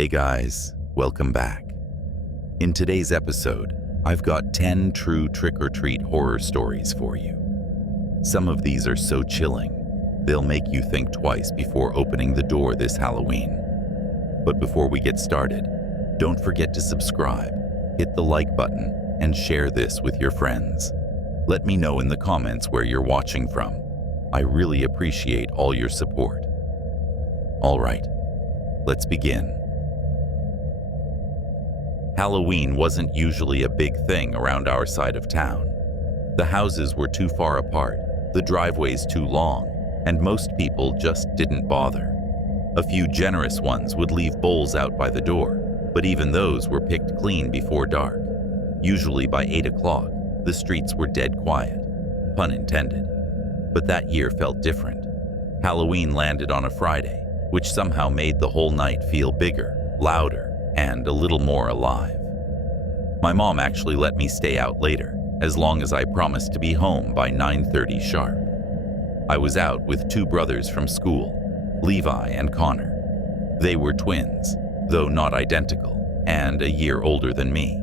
Hey guys, welcome back. In today's episode, I've got 10 true trick-or-treat horror stories for you. Some of these are so chilling, they'll make you think twice before opening the door this Halloween. But before we get started, don't forget to subscribe, hit the like button, and share this with your friends. Let me know in the comments where you're watching from. I really appreciate all your support. All right, let's begin. Halloween wasn't usually a big thing around our side of town. The houses were too far apart, the driveways too long, and most people just didn't bother. A few generous ones would leave bowls out by the door, but even those were picked clean before dark. Usually by 8 o'clock, the streets were dead quiet, pun intended. But that year felt different. Halloween landed on a Friday, which somehow made the whole night feel bigger, louder, and a little more alive. My mom actually let me stay out later, as long as I promised to be home by 9:30 sharp. I was out with two brothers from school, Levi and Connor. They were twins, though not identical, and a year older than me.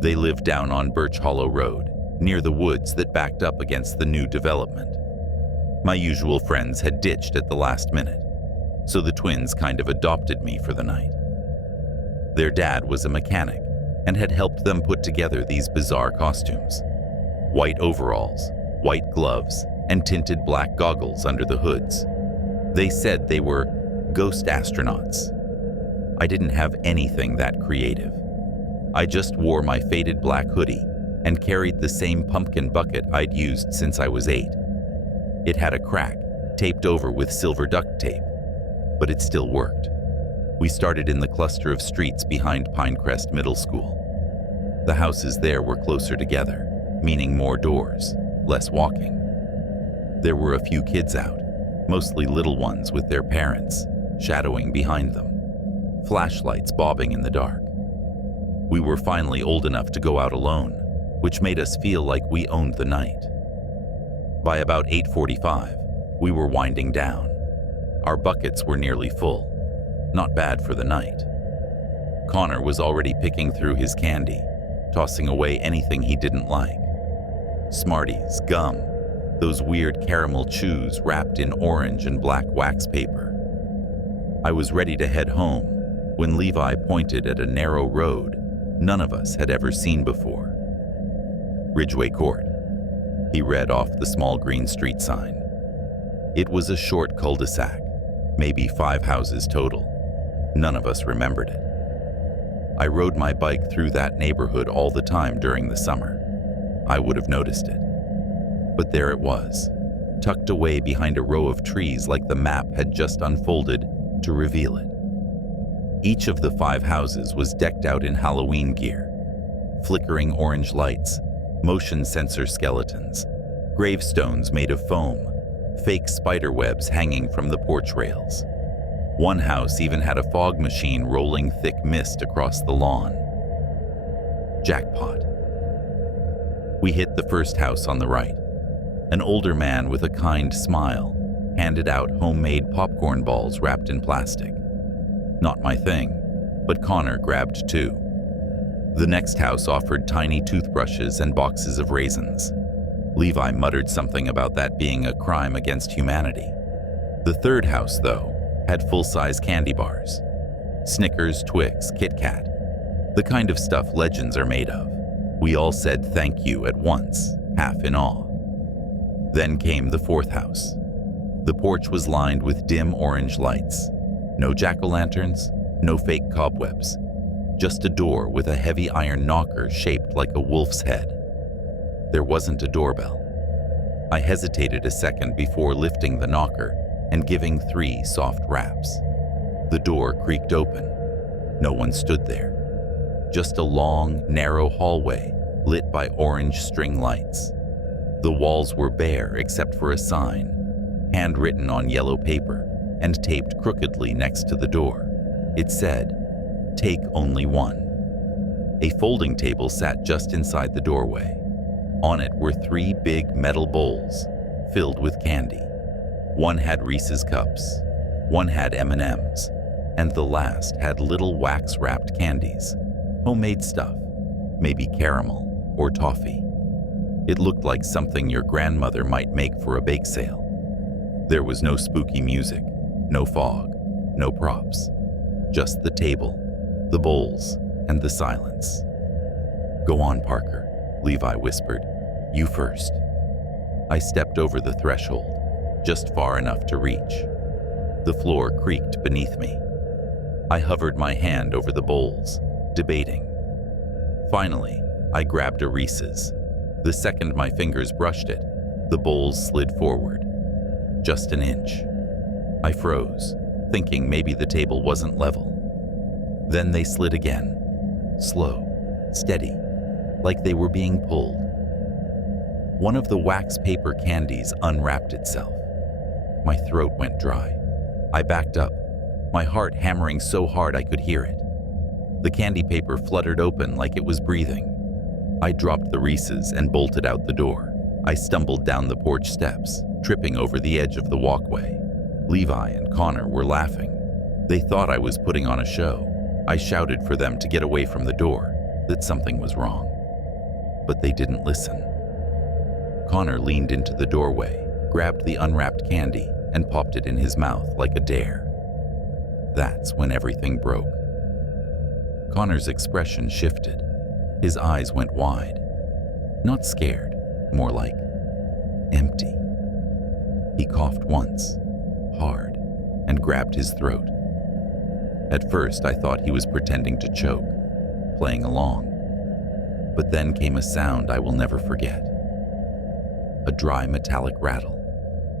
They lived down on Birch Hollow Road, near the woods that backed up against the new development. My usual friends had ditched at the last minute, so the twins kind of adopted me for the night. Their dad was a mechanic and had helped them put together these bizarre costumes. White overalls, white gloves, and tinted black goggles under the hoods. They said they were ghost astronauts. I didn't have anything that creative. I just wore my faded black hoodie and carried the same pumpkin bucket I'd used since I was 8. It had a crack, taped over with silver duct tape, but it still worked. We started in the cluster of streets behind Pinecrest Middle School. The houses there were closer together, meaning more doors, less walking. There were a few kids out, mostly little ones with their parents, shadowing behind them, flashlights bobbing in the dark. We were finally old enough to go out alone, which made us feel like we owned the night. By about 8:45, we were winding down. Our buckets were nearly full. Not bad for the night. Connor was already picking through his candy, tossing away anything he didn't like. Smarties, gum, those weird caramel chews wrapped in orange and black wax paper. I was ready to head home when Levi pointed at a narrow road none of us had ever seen before. Ridgeway Court. He read off the small green street sign. It was a short cul-de-sac, maybe 5 houses total. None of us remembered it. I rode my bike through that neighborhood all the time during the summer. I would have noticed it. But there it was, tucked away behind a row of trees like the map had just unfolded to reveal it. Each of the 5 houses was decked out in Halloween gear. Flickering orange lights, motion sensor skeletons, gravestones made of foam, fake spider webs hanging from the porch rails. One house even had a fog machine rolling thick mist across the lawn. Jackpot. We hit the first house on the right. An older man with a kind smile handed out homemade popcorn balls wrapped in plastic. Not my thing, but Connor grabbed 2. The next house offered tiny toothbrushes and boxes of raisins. Levi muttered something about that being a crime against humanity. The third house, though, had full-size candy bars. Snickers, Twix, Kit Kat. The kind of stuff legends are made of. We all said thank you at once, half in awe. Then came the fourth house. The porch was lined with dim orange lights. No jack-o'-lanterns, no fake cobwebs. Just a door with a heavy iron knocker shaped like a wolf's head. There wasn't a doorbell. I hesitated a second before lifting the knocker and giving 3 soft raps. The door creaked open. No one stood there. Just a long, narrow hallway lit by orange string lights. The walls were bare except for a sign, handwritten on yellow paper and taped crookedly next to the door. It said, "Take only one." A folding table sat just inside the doorway. On it were 3 big metal bowls filled with candy. One had Reese's Cups, one had M&Ms, and the last had little wax-wrapped candies, homemade stuff, maybe caramel or toffee. It looked like something your grandmother might make for a bake sale. There was no spooky music, no fog, no props, just the table, the bowls, and the silence. "Go on, Parker," Levi whispered. "You first." I stepped over the threshold, just far enough to reach. The floor creaked beneath me. I hovered my hand over the bowls, debating. Finally, I grabbed a Reese's. The second my fingers brushed it, the bowls slid forward. Just an inch. I froze, thinking maybe the table wasn't level. Then they slid again, slow, steady, like they were being pulled. One of the wax paper candies unwrapped itself. My throat went dry. I backed up, my heart hammering so hard I could hear it. The candy paper fluttered open like it was breathing. I dropped the Reese's and bolted out the door. I stumbled down the porch steps, tripping over the edge of the walkway. Levi and Connor were laughing. They thought I was putting on a show. I shouted for them to get away from the door, that something was wrong. But they didn't listen. Connor leaned into the doorway, grabbed the unwrapped candy, and popped it in his mouth like a dare. That's when everything broke. Connor's expression shifted. His eyes went wide. Not scared, more like empty. He coughed once, hard, and grabbed his throat. At first, I thought he was pretending to choke, playing along. But then came a sound I will never forget. A dry metallic rattle,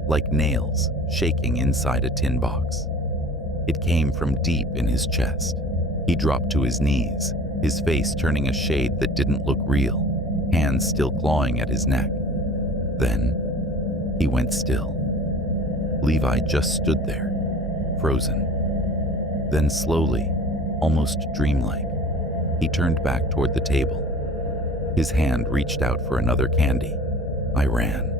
like nails shaking inside a tin box. It came from deep in his chest. He dropped to his knees, his face turning a shade that didn't look real, hands still clawing at his neck. Then, he went still. Levi just stood there, frozen. Then slowly, almost dreamlike, he turned back toward the table. His hand reached out for another candy. I ran.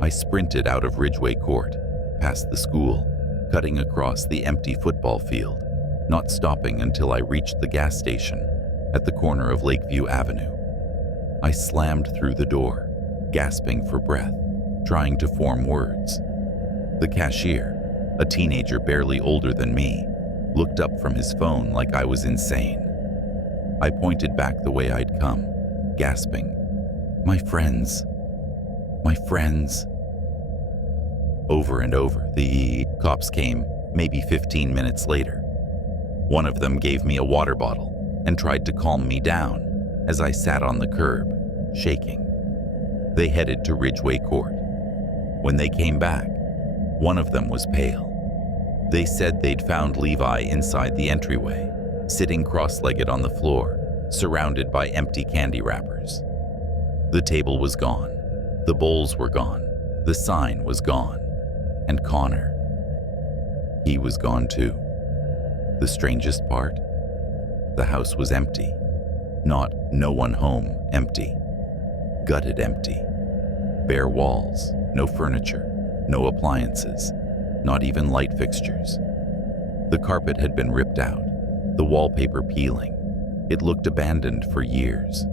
I sprinted out of Ridgeway Court, past the school, cutting across the empty football field, not stopping until I reached the gas station at the corner of Lakeview Avenue. I slammed through the door, gasping for breath, trying to form words. The cashier, a teenager barely older than me, looked up from his phone like I was insane. I pointed back the way I'd come, gasping, "My friends, my friends." Over and over, the cops came, maybe 15 minutes later. One of them gave me a water bottle and tried to calm me down as I sat on the curb, shaking. They headed to Ridgeway Court. When they came back, one of them was pale. They said they'd found Levi inside the entryway, sitting cross-legged on the floor, surrounded by empty candy wrappers. The table was gone, the bowls were gone, the sign was gone, and Connor, he was gone too. The strangest part? The house was empty. Not no one home empty. Gutted empty. Bare walls, no furniture, no appliances, not even light fixtures. The carpet had been ripped out, the wallpaper peeling. It looked abandoned for years.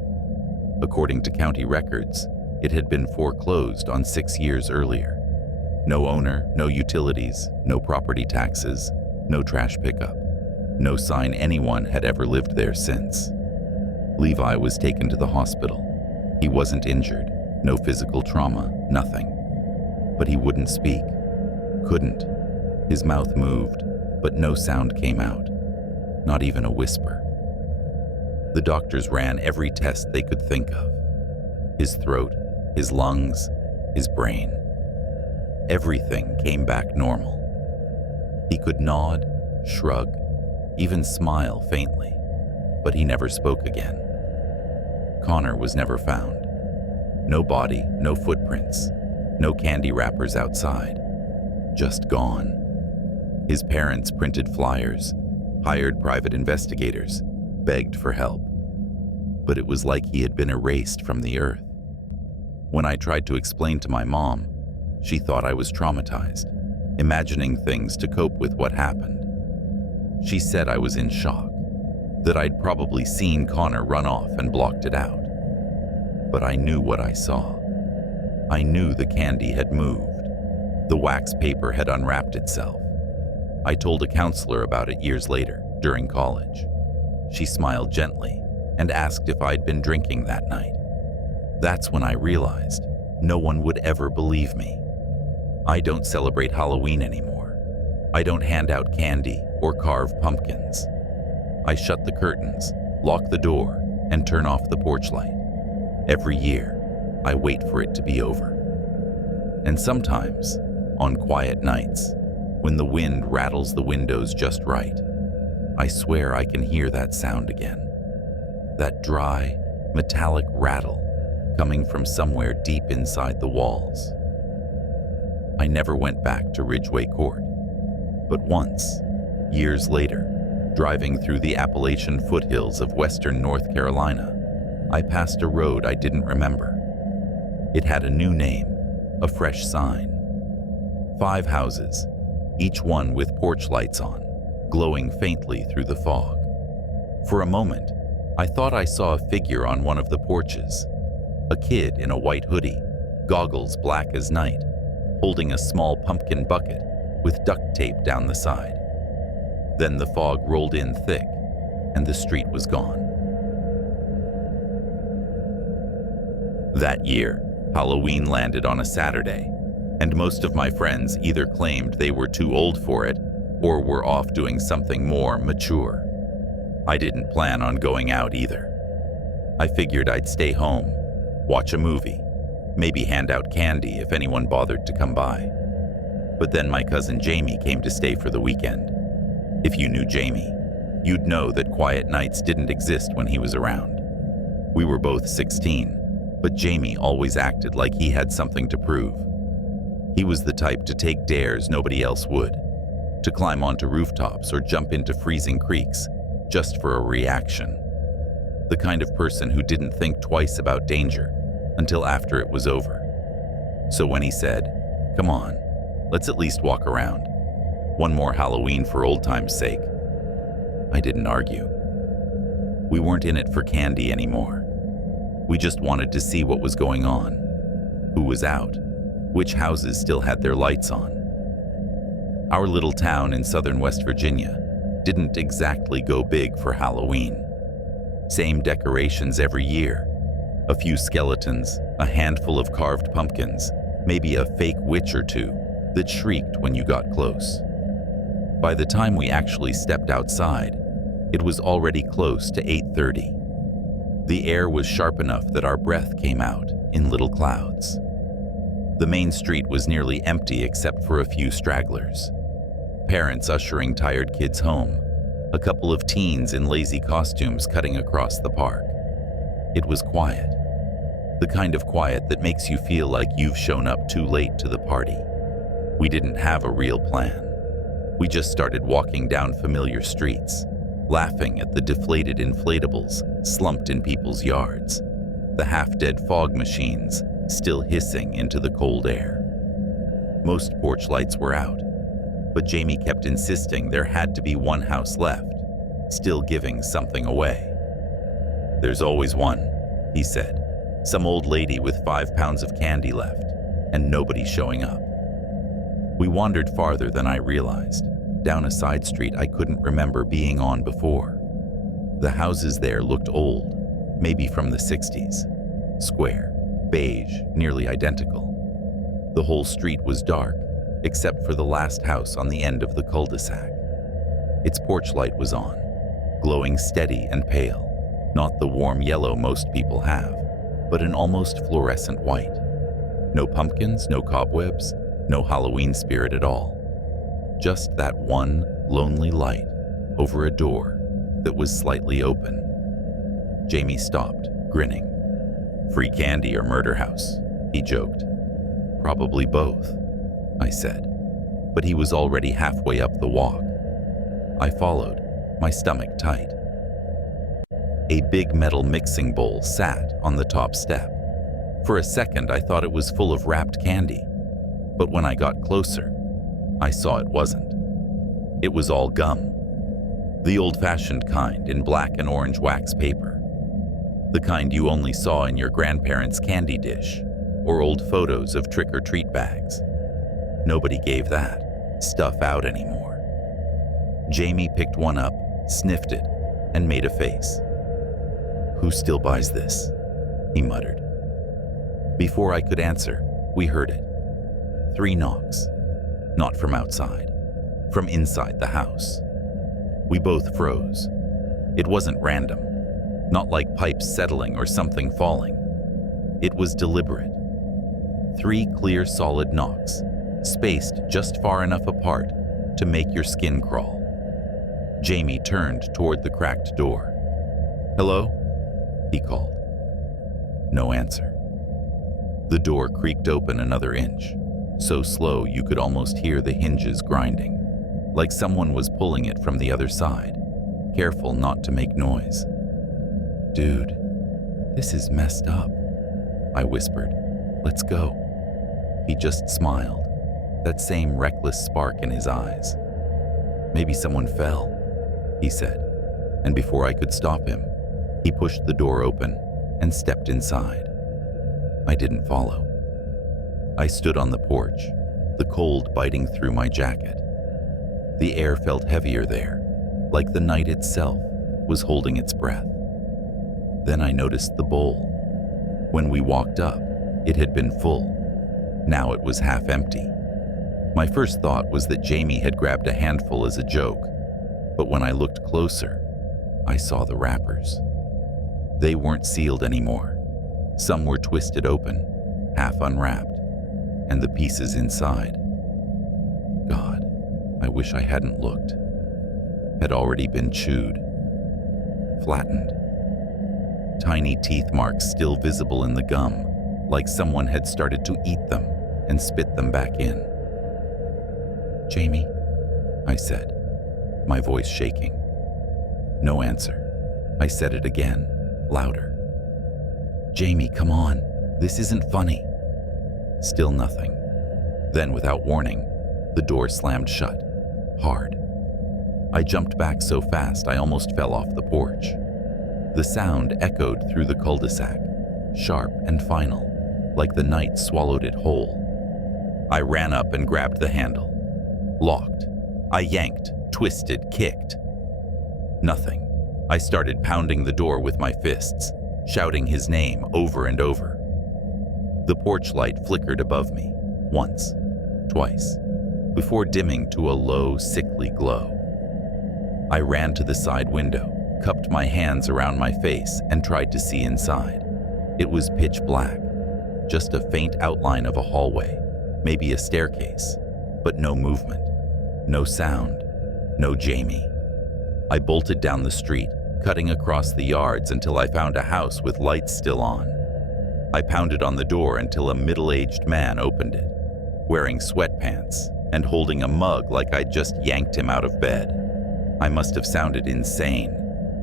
According to county records, it had been foreclosed on 6 years earlier. No owner, no utilities, no property taxes, no trash pickup. No sign anyone had ever lived there since. Levi was taken to the hospital. He wasn't injured, no physical trauma, nothing. But he wouldn't speak. Couldn't. His mouth moved, but no sound came out. Not even a whisper. The doctors ran every test they could think of. His throat, his lungs, his brain. Everything came back normal. He could nod, shrug, even smile faintly, but he never spoke again. Connor was never found. No body, no footprints, no candy wrappers outside. Just gone. His parents printed flyers, hired private investigators, begged for help. But it was like he had been erased from the earth. When I tried to explain to my mom, she thought I was traumatized, imagining things to cope with what happened. She said I was in shock, that I'd probably seen Connor run off and blocked it out. But I knew what I saw. I knew the candy had moved. The wax paper had unwrapped itself. I told a counselor about it years later, during college. She smiled gently and asked if I'd been drinking that night. That's when I realized no one would ever believe me. I don't celebrate Halloween anymore. I don't hand out candy or carve pumpkins. I shut the curtains, lock the door, and turn off the porch light. Every year, I wait for it to be over. And sometimes, on quiet nights, when the wind rattles the windows just right, I swear I can hear that sound again. That dry, metallic rattle coming from somewhere deep inside the walls. I never went back to Ridgeway Court, but once, years later, driving through the Appalachian foothills of western North Carolina, I passed a road I didn't remember. It had a new name, a fresh sign. 5 houses, each one with porch lights on, glowing faintly through the fog. For a moment, I thought I saw a figure on one of the porches. A kid in a white hoodie, goggles black as night, holding a small pumpkin bucket with duct tape down the side. Then the fog rolled in thick, and the street was gone. That year, Halloween landed on a Saturday, and most of my friends either claimed they were too old for it or were off doing something more mature. I didn't plan on going out either. I figured I'd stay home, watch a movie, maybe hand out candy if anyone bothered to come by. But then my cousin Jamie came to stay for the weekend. If you knew Jamie, you'd know that quiet nights didn't exist when he was around. We were both 16, but Jamie always acted like he had something to prove. He was the type to take dares nobody else would, to climb onto rooftops or jump into freezing creeks just for a reaction. The kind of person who didn't think twice about danger until after it was over. So when he said, "Come on, let's at least walk around. One more Halloween for old time's sake," I didn't argue. We weren't in it for candy anymore. We just wanted to see what was going on, who was out, which houses still had their lights on. Our little town in southern West Virginia didn't exactly go big for Halloween. Same decorations every year. A few skeletons, a handful of carved pumpkins, maybe a fake witch or two that shrieked when you got close. By the time we actually stepped outside, it was already close to 8:30. The air was sharp enough that our breath came out in little clouds. The main street was nearly empty except for a few stragglers. Parents ushering tired kids home, a couple of teens in lazy costumes cutting across the park. It was quiet. The kind of quiet that makes you feel like you've shown up too late to the party. We didn't have a real plan. We just started walking down familiar streets, laughing at the deflated inflatables slumped in people's yards, the half-dead fog machines still hissing into the cold air. Most porch lights were out, but Jamie kept insisting there had to be one house left, still giving something away. "There's always one," he said. "Some old lady with 5 pounds of candy left, and nobody showing up." We wandered farther than I realized, down a side street I couldn't remember being on before. The houses there looked old, maybe from the 60s. Square, beige, nearly identical. The whole street was dark, except for the last house on the end of the cul-de-sac. Its porch light was on, glowing steady and pale, not the warm yellow most people have, but an almost fluorescent white. No pumpkins, no cobwebs, no Halloween spirit at all. Just that one lonely light over a door that was slightly open. Jamie stopped, grinning. "Free candy or murder house?" he joked. "Probably both," I said, but he was already halfway up the walk. I followed, my stomach tight. A big metal mixing bowl sat on the top step. For a second, I thought it was full of wrapped candy, but when I got closer, I saw it wasn't. It was all gum. The old-fashioned kind in black and orange wax paper. The kind you only saw in your grandparents' candy dish or old photos of trick-or-treat bags. Nobody gave that stuff out anymore. Jamie picked one up, sniffed it, and made a face. "Who still buys this?" he muttered. Before I could answer, we heard it. 3 knocks. Not from outside, from inside the house. We both froze. It wasn't random, not like pipes settling or something falling. It was deliberate. 3 clear, solid knocks, spaced just far enough apart to make your skin crawl. Jamie turned toward the cracked door. "Hello?" he called. No answer. The door creaked open another inch, so slow you could almost hear the hinges grinding, like someone was pulling it from the other side, careful not to make noise. "Dude, this is messed up," I whispered. "Let's go." He just smiled, that same reckless spark in his eyes. "Maybe someone fell," he said, and before I could stop him, he pushed the door open and stepped inside. I didn't follow. I stood on the porch, the cold biting through my jacket. The air felt heavier there, like the night itself was holding its breath. Then I noticed the bowl. When we walked up, it had been full. Now it was half empty. My first thought was that Jamie had grabbed a handful as a joke, but when I looked closer, I saw the wrappers. They weren't sealed anymore. Some were twisted open, half unwrapped, and the pieces inside. God, I wish I hadn't looked. Had already been chewed, flattened. Tiny teeth marks still visible in the gum, like someone had started to eat them and spit them back in. "Jamie," I said, my voice shaking. No answer. I said it again, louder. "Jamie, come on. This isn't funny." Still nothing. Then, without warning, the door slammed shut, hard. I jumped back so fast I almost fell off the porch. The sound echoed through the cul-de-sac, sharp and final, like the night swallowed it whole. I ran up and grabbed the handle. Locked. I yanked, twisted, kicked. Nothing. I started pounding the door with my fists, shouting his name over and over. The porch light flickered above me, once, twice, before dimming to a low, sickly glow. I ran to the side window, cupped my hands around my face, and tried to see inside. It was pitch black, just a faint outline of a hallway, maybe a staircase, but no movement, no sound, no Jamie. I bolted down the street, cutting across the yards until I found a house with lights still on. I pounded on the door until a middle-aged man opened it, wearing sweatpants and holding a mug like I'd just yanked him out of bed. I must have sounded insane,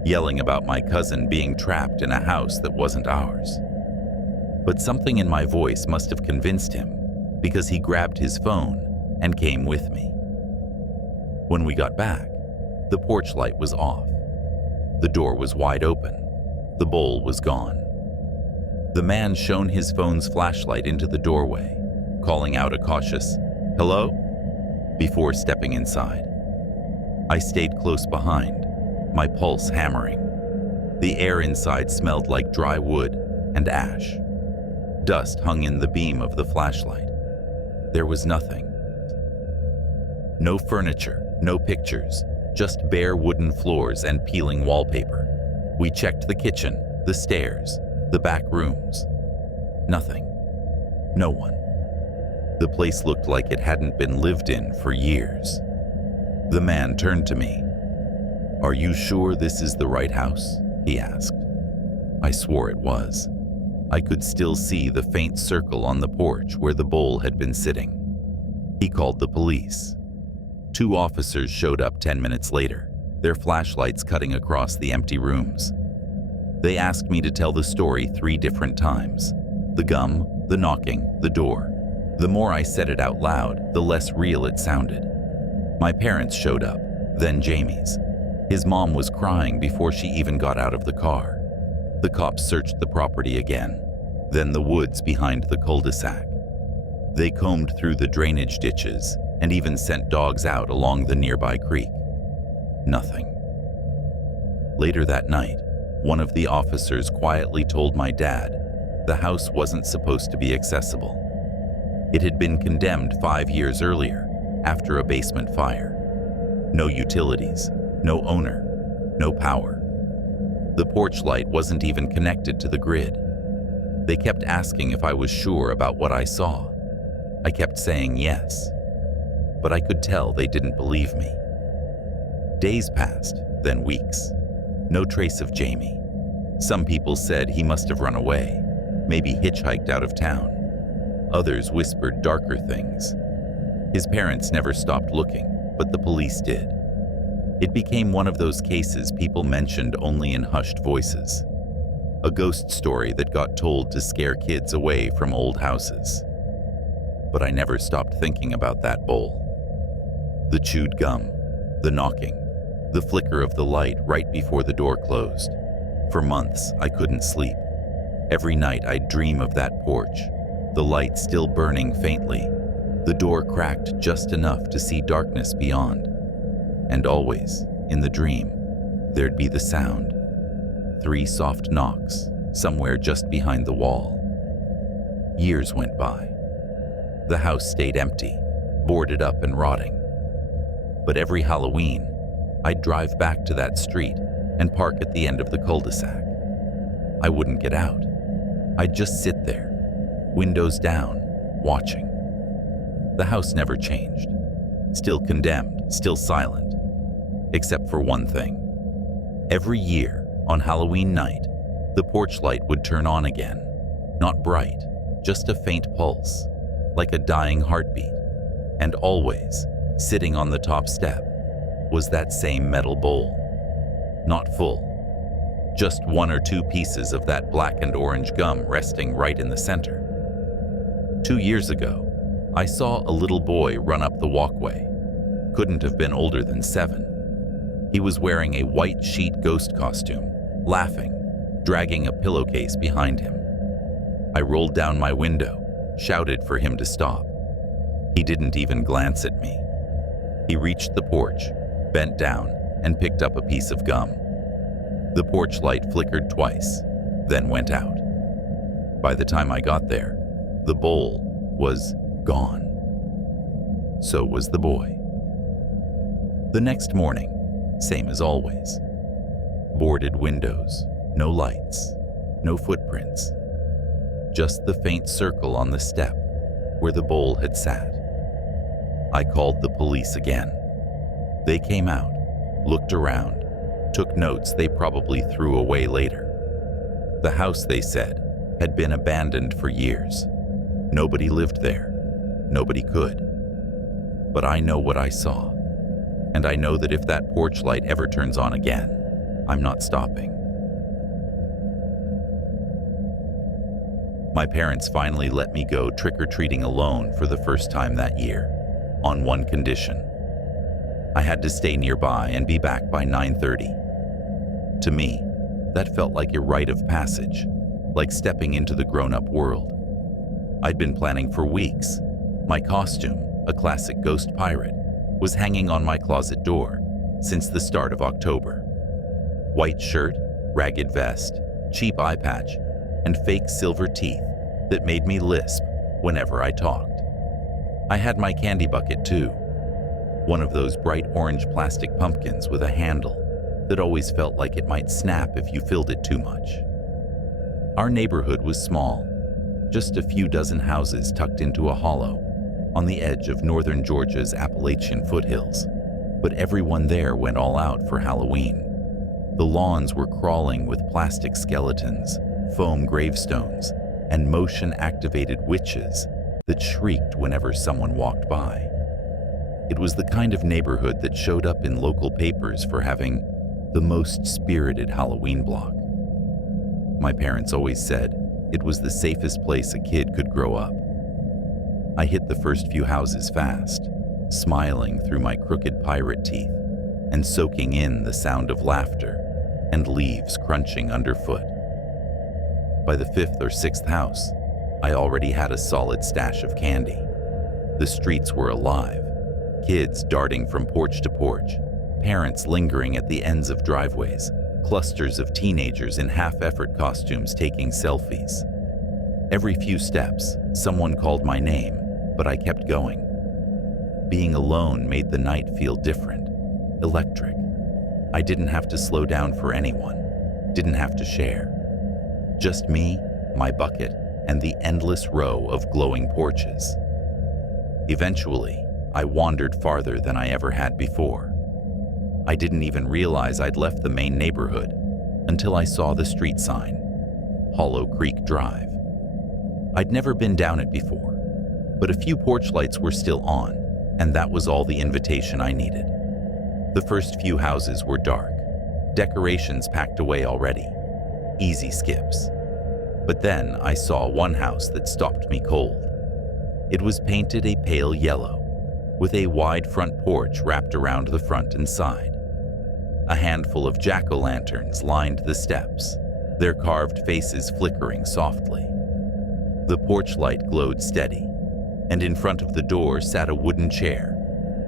yelling about my cousin being trapped in a house that wasn't ours. But something in my voice must have convinced him, because he grabbed his phone and came with me. When we got back, the porch light was off. The door was wide open. The bowl was gone. The man shone his phone's flashlight into the doorway, calling out a cautious, "Hello?" before stepping inside. I stayed close behind, my pulse hammering. The air inside smelled like dry wood and ash. Dust hung in the beam of the flashlight. There was nothing. No furniture, no pictures, just bare wooden floors and peeling wallpaper. We checked the kitchen, the stairs, the back rooms. Nothing. No one. The place looked like it hadn't been lived in for years. The man turned to me. "Are you sure this is the right house?" he asked. I swore it was. I could still see the faint circle on the porch where the bowl had been sitting. He called the police. 2 officers showed up 10 minutes later, their flashlights cutting across the empty rooms. They asked me to tell the story 3 different times. The gum, the knocking, the door. The more I said it out loud, the less real it sounded. My parents showed up, then Jamie's. His mom was crying before she even got out of the car. The cops searched the property again, then the woods behind the cul-de-sac. They combed through the drainage ditches and even sent dogs out along the nearby creek. Nothing. Later that night, one of the officers quietly told my dad the house wasn't supposed to be accessible. It had been condemned 5 years earlier after a basement fire. No utilities, no owner, no power. The porch light wasn't even connected to the grid. They kept asking if I was sure about what I saw. I kept saying yes, but I could tell they didn't believe me. Days passed, then weeks. No trace of Jamie. Some people said he must have run away, maybe hitchhiked out of town. Others whispered darker things. His parents never stopped looking, but the police did. It became one of those cases people mentioned only in hushed voices. A ghost story that got told to scare kids away from old houses. But I never stopped thinking about that bowl. The chewed gum, the knocking, the flicker of the light right before the door closed. For months, I couldn't sleep. Every night I'd dream of that porch, the light still burning faintly, the door cracked just enough to see darkness beyond. And always, in the dream, there'd be the sound. 3 soft knocks, somewhere just behind the wall. Years went by. The house stayed empty, boarded up and rotting. But every Halloween, I'd drive back to that street and park at the end of the cul-de-sac. I wouldn't get out. I'd just sit there, windows down, watching. The house never changed. Still condemned, still silent. Except for one thing. Every year, on Halloween night, the porch light would turn on again. Not bright, just a faint pulse, like a dying heartbeat. And always, sitting on the top step, was that same metal bowl. Not full. Just 1 or 2 pieces of that black and orange gum resting right in the center. 2 years ago, I saw a little boy run up the walkway. Couldn't have been older than 7. He was wearing a white sheet ghost costume, laughing, dragging a pillowcase behind him. I rolled down my window, shouted for him to stop. He didn't even glance at me. He reached the porch, bent down, and picked up a piece of gum. The porch light flickered twice, then went out. By the time I got there, the bowl was gone. So was the boy. The next morning, same as always. Boarded windows, no lights, no footprints. Just the faint circle on the step where the bowl had sat. I called the police again. They came out, looked around, took notes they probably threw away later. The house, they said, had been abandoned for years. Nobody lived there. Nobody could. But I know what I saw. And I know that if that porch light ever turns on again, I'm not stopping. My parents finally let me go trick-or-treating alone for the first time that year, on one condition. I had to stay nearby and be back by 9:30. To me, that felt like a rite of passage, like stepping into the grown-up world. I'd been planning for weeks. My costume, a classic ghost pirate, was hanging on my closet door since the start of October. White shirt, ragged vest, cheap eye patch, and fake silver teeth that made me lisp whenever I talked. I had my candy bucket too, one of those bright orange plastic pumpkins with a handle that always felt like it might snap if you filled it too much. Our neighborhood was small, just a few dozen houses tucked into a hollow on the edge of northern Georgia's Appalachian foothills, but everyone there went all out for Halloween. The lawns were crawling with plastic skeletons, foam gravestones, and motion-activated witches that shrieked whenever someone walked by. It was the kind of neighborhood that showed up in local papers for having the most spirited Halloween block. My parents always said it was the safest place a kid could grow up. I hit the first few houses fast, smiling through my crooked pirate teeth, and soaking in the sound of laughter and leaves crunching underfoot. By the fifth or sixth house, I already had a solid stash of candy. The streets were alive, kids darting from porch to porch, parents lingering at the ends of driveways, clusters of teenagers in half-effort costumes taking selfies. Every few steps, someone called my name, but I kept going. Being alone made the night feel different, electric. I didn't have to slow down for anyone, didn't have to share. Just me, my bucket, and the endless row of glowing porches. Eventually, I wandered farther than I ever had before. I didn't even realize I'd left the main neighborhood until I saw the street sign, Hollow Creek Drive. I'd never been down it before, but a few porch lights were still on, and that was all the invitation I needed. The first few houses were dark, decorations packed away already, easy skips. But then I saw one house that stopped me cold. It was painted a pale yellow, with a wide front porch wrapped around the front and side. A handful of jack-o'-lanterns lined the steps, their carved faces flickering softly. The porch light glowed steady, and in front of the door sat a wooden chair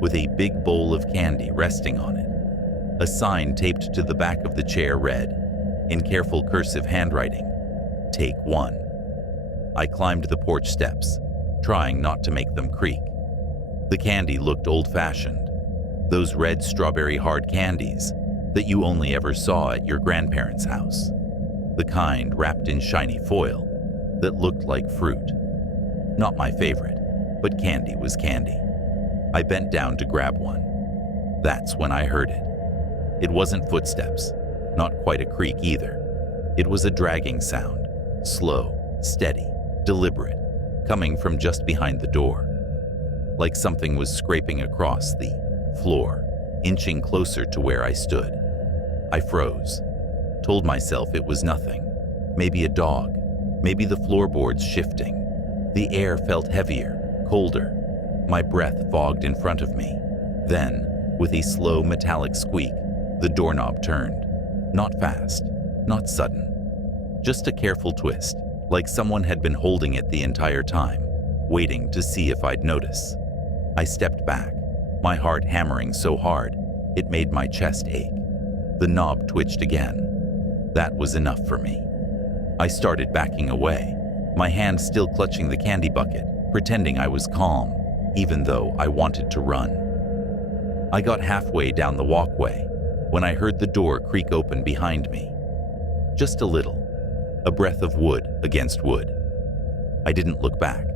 with a big bowl of candy resting on it. A sign taped to the back of the chair read, in careful cursive handwriting, "Take one." I climbed the porch steps, trying not to make them creak. The candy looked old-fashioned, those red strawberry hard candies that you only ever saw at your grandparents' house, the kind wrapped in shiny foil that looked like fruit. Not my favorite, but candy was candy. I bent down to grab one. That's when I heard it. It wasn't footsteps, not quite a creak either. It was a dragging sound, slow, steady, deliberate, coming from just behind the door. Like something was scraping across the floor, inching closer to where I stood. I froze, told myself it was nothing. Maybe a dog, maybe the floorboards shifting. The air felt heavier, colder. My breath fogged in front of me. Then, with a slow metallic squeak, the doorknob turned. Not fast, not sudden. Just a careful twist, like someone had been holding it the entire time, waiting to see if I'd notice. I stepped back, my heart hammering so hard, it made my chest ache. The knob twitched again. That was enough for me. I started backing away, my hand still clutching the candy bucket, pretending I was calm, even though I wanted to run. I got halfway down the walkway when I heard the door creak open behind me. Just a little, a breath of wood against wood. I didn't look back.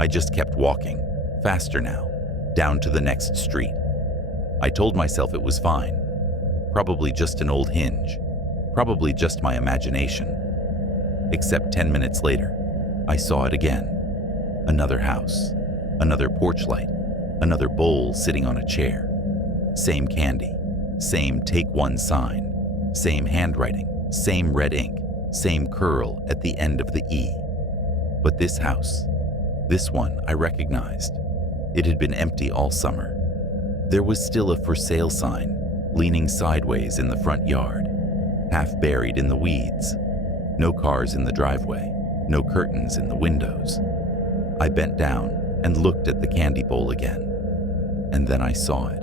I just kept walking, faster now, down to the next street. I told myself it was fine. Probably just an old hinge. Probably just my imagination. Except 10 minutes later, I saw it again. Another house, another porch light, another bowl sitting on a chair. Same candy, same take one sign, same handwriting, same red ink, same curl at the end of the E. But this house, this one I recognized. It had been empty all summer. There was still a for sale sign, leaning sideways in the front yard, half buried in the weeds. No cars in the driveway, no curtains in the windows. I bent down and looked at the candy bowl again, and then I saw it.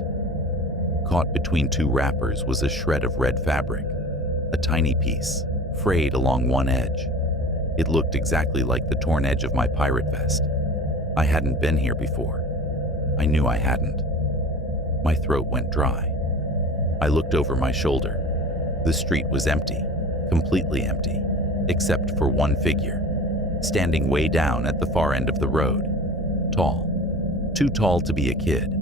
Caught between two wrappers was a shred of red fabric, a tiny piece, frayed along one edge. It looked exactly like the torn edge of my pirate vest. I hadn't been here before. I knew I hadn't. My throat went dry. I looked over my shoulder. The street was empty, completely empty, except for one figure, standing way down at the far end of the road. Tall, too tall to be a kid,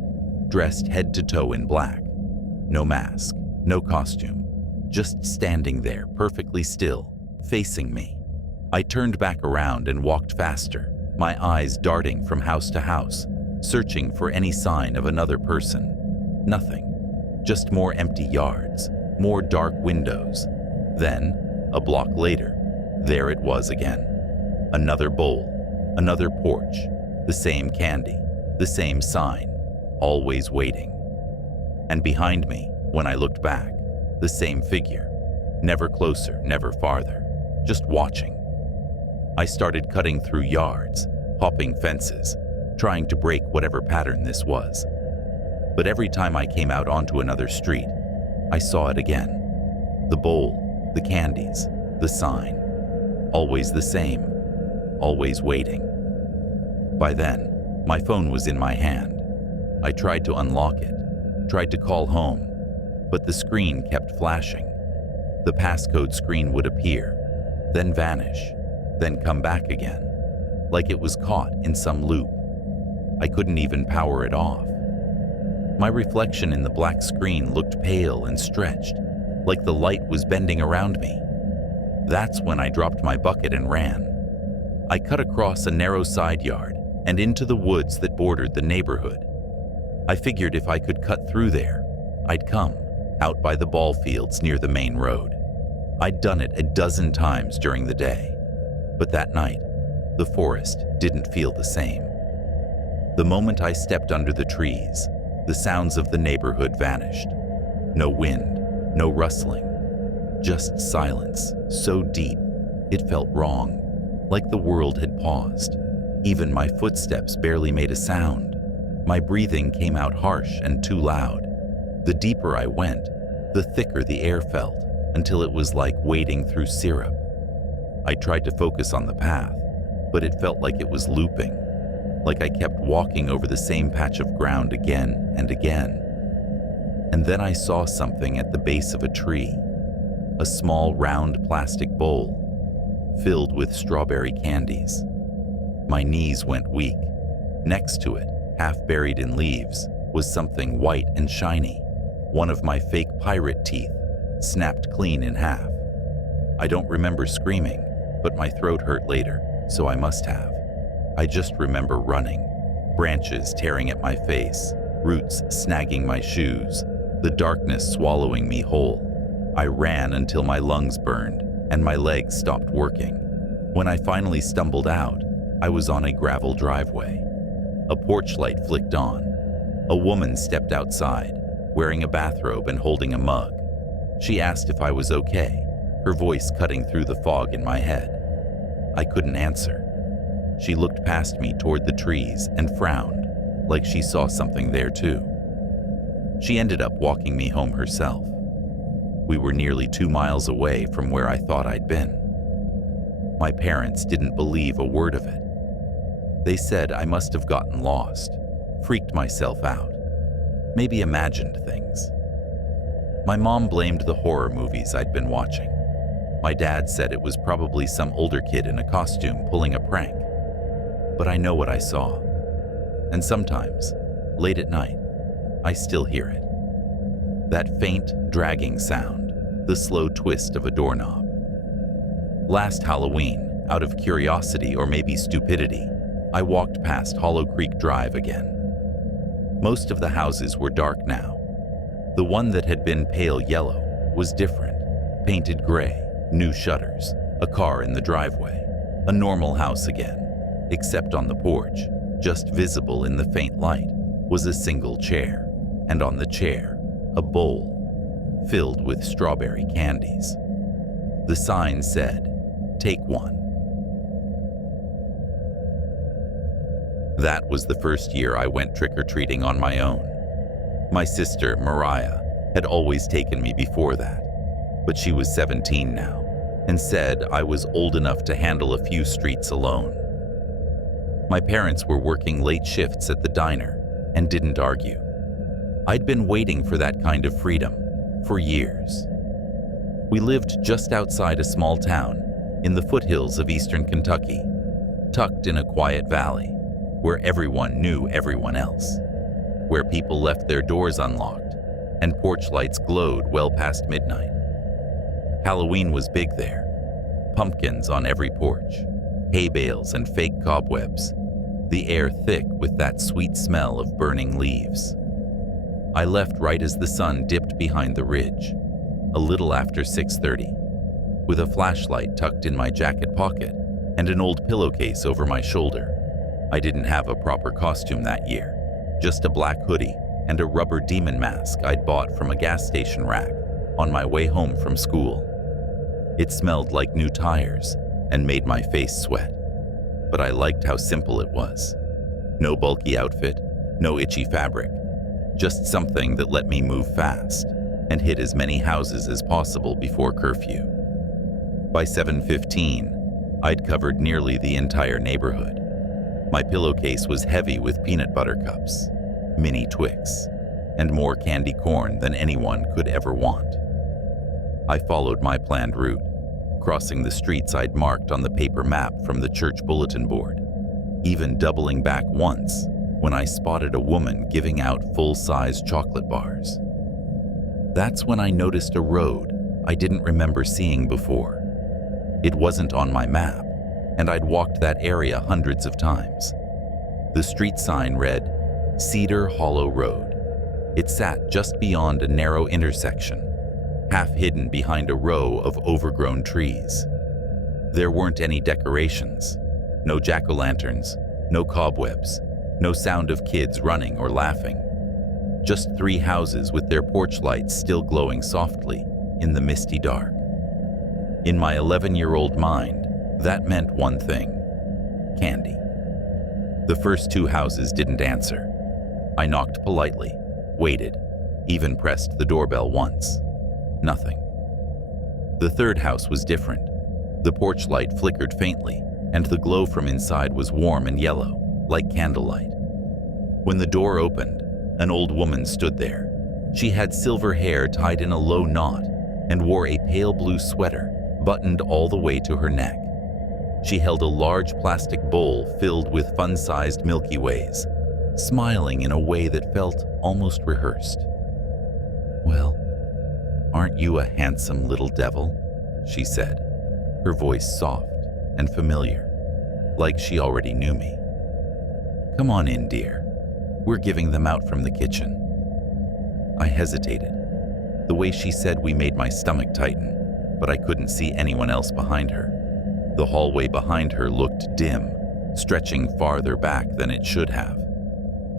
dressed head to toe in black. No mask, no costume, just standing there perfectly still, facing me. I turned back around and walked faster, my eyes darting from house to house, searching for any sign of another person. Nothing, just more empty yards, more dark windows. Then, a block later, there it was again. Another bowl, another porch, the same candy, the same sign, always waiting. And behind me, When I looked back, the same figure. Never closer, never farther. Just watching. I started cutting through yards, hopping fences, trying to break whatever pattern this was. But every time I came out onto another street, I saw it again. The bowl, the candies, the sign. Always the same. Always waiting. By then, my phone was in my hand. I tried to unlock it, tried to call home, but the screen kept flashing. The passcode screen would appear, then vanish, then come back again, like it was caught in some loop. I couldn't even power it off. My reflection in the black screen looked pale and stretched, like the light was bending around me. That's when I dropped my bucket and ran. I cut across a narrow side yard and into the woods that bordered the neighborhood. I figured if I could cut through there, I'd come out by the ball fields near the main road. I'd done it a dozen times during the day, but that night, the forest didn't feel the same. The moment I stepped under the trees, the sounds of the neighborhood vanished. No wind, no rustling, just silence so deep it felt wrong, like the world had paused. Even my footsteps barely made a sound. My breathing came out harsh and too loud. The deeper I went, the thicker the air felt, until it was like wading through syrup. I tried to focus on the path, but it felt like it was looping, like I kept walking over the same patch of ground again and again. And then I saw something at the base of a tree, a small round plastic bowl filled with strawberry candies. My knees went weak. Next to it, half buried in leaves, was something white and shiny. One of my fake pirate teeth, snapped clean in half. I don't remember screaming, but my throat hurt later, so I must have. I just remember running, branches tearing at my face, roots snagging my shoes, the darkness swallowing me whole. I ran until my lungs burned and my legs stopped working. When I finally stumbled out, I was on a gravel driveway. A porch light flicked on. A woman stepped outside, wearing a bathrobe and holding a mug. She asked if I was okay, her voice cutting through the fog in my head. I couldn't answer. She looked past me toward the trees and frowned, like she saw something there too. She ended up walking me home herself. We were nearly 2 miles away from where I thought I'd been. My parents didn't believe a word of it. They said I must have gotten lost, freaked myself out, maybe imagined things. My mom blamed the horror movies I'd been watching. My dad said it was probably some older kid in a costume pulling a prank. But I know what I saw. And sometimes, late at night, I still hear it. That faint, dragging sound, the slow twist of a doorknob. Last Halloween, out of curiosity or maybe stupidity, I walked past Hollow Creek Drive again. Most of the houses were dark now. The one that had been pale yellow was different, painted gray, new shutters, a car in the driveway, a normal house again, except on the porch, just visible in the faint light, was a single chair, and on the chair, a bowl filled with strawberry candies. The sign said, "Take one." That was the first year I went trick-or-treating on my own. My sister, Mariah, had always taken me before that, but she was 17 now and said I was old enough to handle a few streets alone. My parents were working late shifts at the diner and didn't argue. I'd been waiting for that kind of freedom for years. We lived just outside a small town in the foothills of eastern Kentucky, tucked in a quiet valley where everyone knew everyone else, where people left their doors unlocked and porch lights glowed well past midnight. Halloween was big there. Pumpkins on every porch, hay bales and fake cobwebs, the air thick with that sweet smell of burning leaves. I left right as the sun dipped behind the ridge, a little after 6:30, with a flashlight tucked in my jacket pocket and an old pillowcase over my shoulder. I didn't have a proper costume that year, just a black hoodie, and a rubber demon mask I'd bought from a gas station rack on my way home from school. It smelled like new tires and made my face sweat, but I liked how simple it was. No bulky outfit, no itchy fabric, just something that let me move fast and hit as many houses as possible before curfew. By 7:15, I'd covered nearly the entire neighborhood. My pillowcase was heavy with peanut butter cups, mini Twix, and more candy corn than anyone could ever want. I followed my planned route, crossing the streets I'd marked on the paper map from the church bulletin board, even doubling back once when I spotted a woman giving out full-size chocolate bars. That's when I noticed a road I didn't remember seeing before. It wasn't on my map, and I'd walked that area hundreds of times. The street sign read, Cedar Hollow Road. It sat just beyond a narrow intersection, half hidden behind a row of overgrown trees. There weren't any decorations, no jack-o'-lanterns, no cobwebs, no sound of kids running or laughing. Just 3 houses with their porch lights still glowing softly in the misty dark. In my 11-year-old mind, that meant one thing: candy. The first 2 houses didn't answer. I knocked politely, waited, even pressed the doorbell once. Nothing. The third house was different. The porch light flickered faintly, and the glow from inside was warm and yellow, like candlelight. When the door opened, an old woman stood there. She had silver hair tied in a low knot and wore a pale blue sweater buttoned all the way to her neck. She held a large plastic bowl filled with fun-sized Milky Ways, smiling in a way that felt almost rehearsed. "Well, aren't you a handsome little devil?" she said, her voice soft and familiar, like she already knew me. "Come on in, dear. We're giving them out from the kitchen." I hesitated. The way she said we made my stomach tighten, but I couldn't see anyone else behind her. The hallway behind her looked dim, stretching farther back than it should have.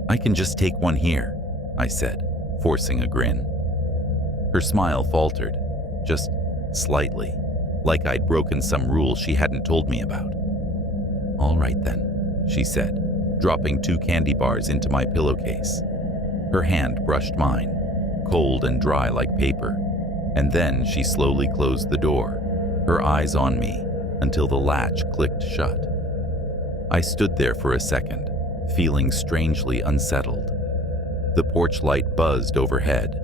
"I can just take one here," I said, forcing a grin. Her smile faltered, just slightly, like I'd broken some rule she hadn't told me about. "All right then," she said, dropping 2 candy bars into my pillowcase. Her hand brushed mine, cold and dry like paper, and then she slowly closed the door, her eyes on me, until the latch clicked shut. I stood there for a second, feeling strangely unsettled. The porch light buzzed overhead.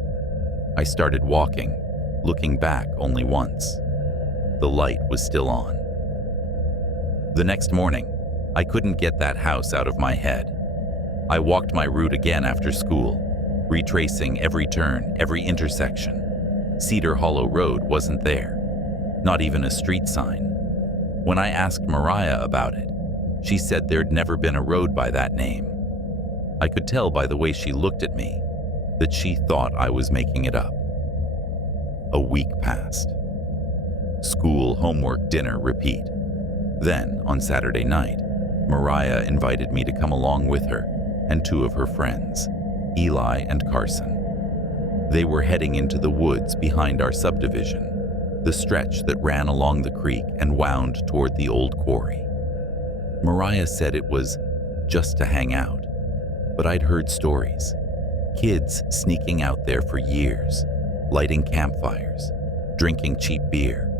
I started walking, looking back only once. The light was still on. The next morning, I couldn't get that house out of my head. I walked my route again after school, retracing every turn, every intersection. Cedar Hollow Road wasn't there, not even a street sign. When I asked Mariah about it, she said there'd never been a road by that name. I could tell by the way she looked at me that she thought I was making it up. A week passed. School, homework, dinner, repeat. Then, on Saturday night, Mariah invited me to come along with her and 2 of her friends, Eli and Carson. They were heading into the woods behind our subdivision, the stretch that ran along the creek and wound toward the old quarry. Mariah said it was just to hang out, but I'd heard stories. Kids sneaking out there for years, lighting campfires, drinking cheap beer,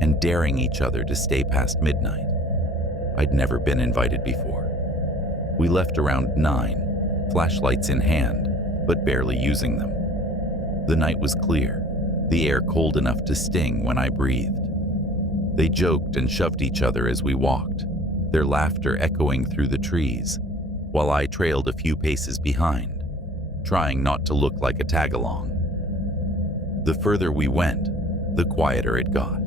and daring each other to stay past midnight. I'd never been invited before. We left around 9, flashlights in hand, but barely using them. The night was clear, the air cold enough to sting when I breathed. They joked and shoved each other as we walked, their laughter echoing through the trees, while I trailed a few paces behind, trying not to look like a tag-along. The further we went, the quieter it got.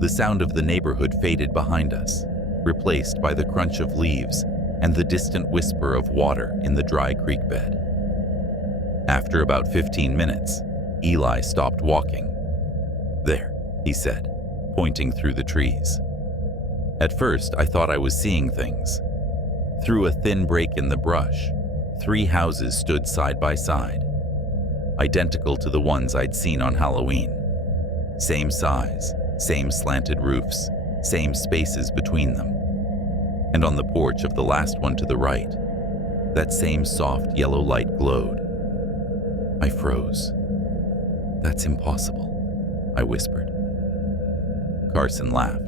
The sound of the neighborhood faded behind us, replaced by the crunch of leaves and the distant whisper of water in the dry creek bed. After about 15 minutes, Eli stopped walking. "There," he said, pointing through the trees. At first, I thought I was seeing things. Through a thin break in the brush, 3 houses stood side by side, identical to the ones I'd seen on Halloween. Same size, same slanted roofs, same spaces between them. And on the porch of the last one to the right, that same soft yellow light glowed. I froze. "That's impossible," I whispered. Carson laughed.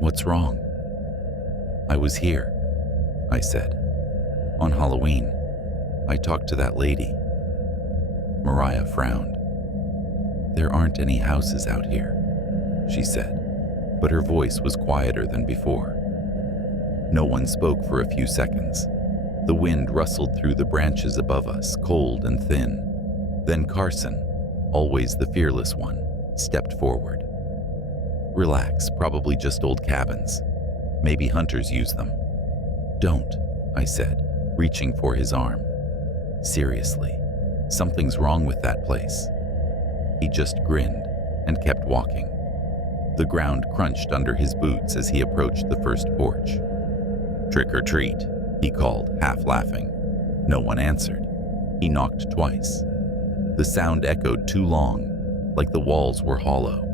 "What's wrong?" "I was here," I said. "On Halloween. I talked to that lady." Mariah frowned. "There aren't any houses out here," she said, but her voice was quieter than before. No one spoke for a few seconds. The wind rustled through the branches above us, cold and thin. Then Carson, always the fearless one, stepped forward. "Relax, probably just old cabins. Maybe hunters use them." "Don't," I said, reaching for his arm. "Seriously, something's wrong with that place." He just grinned and kept walking. The ground crunched under his boots as he approached the first porch. "Trick or treat," he called, half laughing. No one answered. He knocked twice. The sound echoed too long, like the walls were hollow.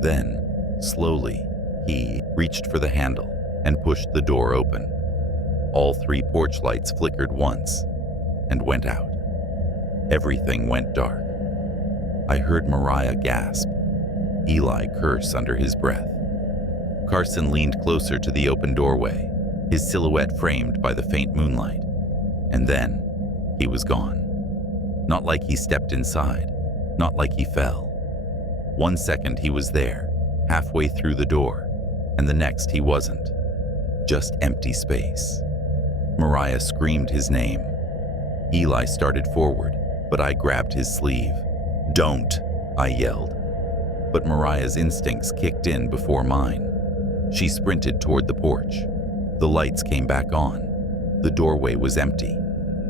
Then, slowly, he reached for the handle and pushed the door open. All 3 porch lights flickered once and went out. Everything went dark. I heard Mariah gasp, Eli curse under his breath. Carson leaned closer to the open doorway, his silhouette framed by the faint moonlight. And then, he was gone. Not like he stepped inside, not like he fell. 1 second he was there, halfway through the door, and the next he wasn't. Just empty space. Mariah screamed his name. Eli started forward, but I grabbed his sleeve. "Don't," I yelled. But Mariah's instincts kicked in before mine. She sprinted toward the porch. The lights came back on. The doorway was empty.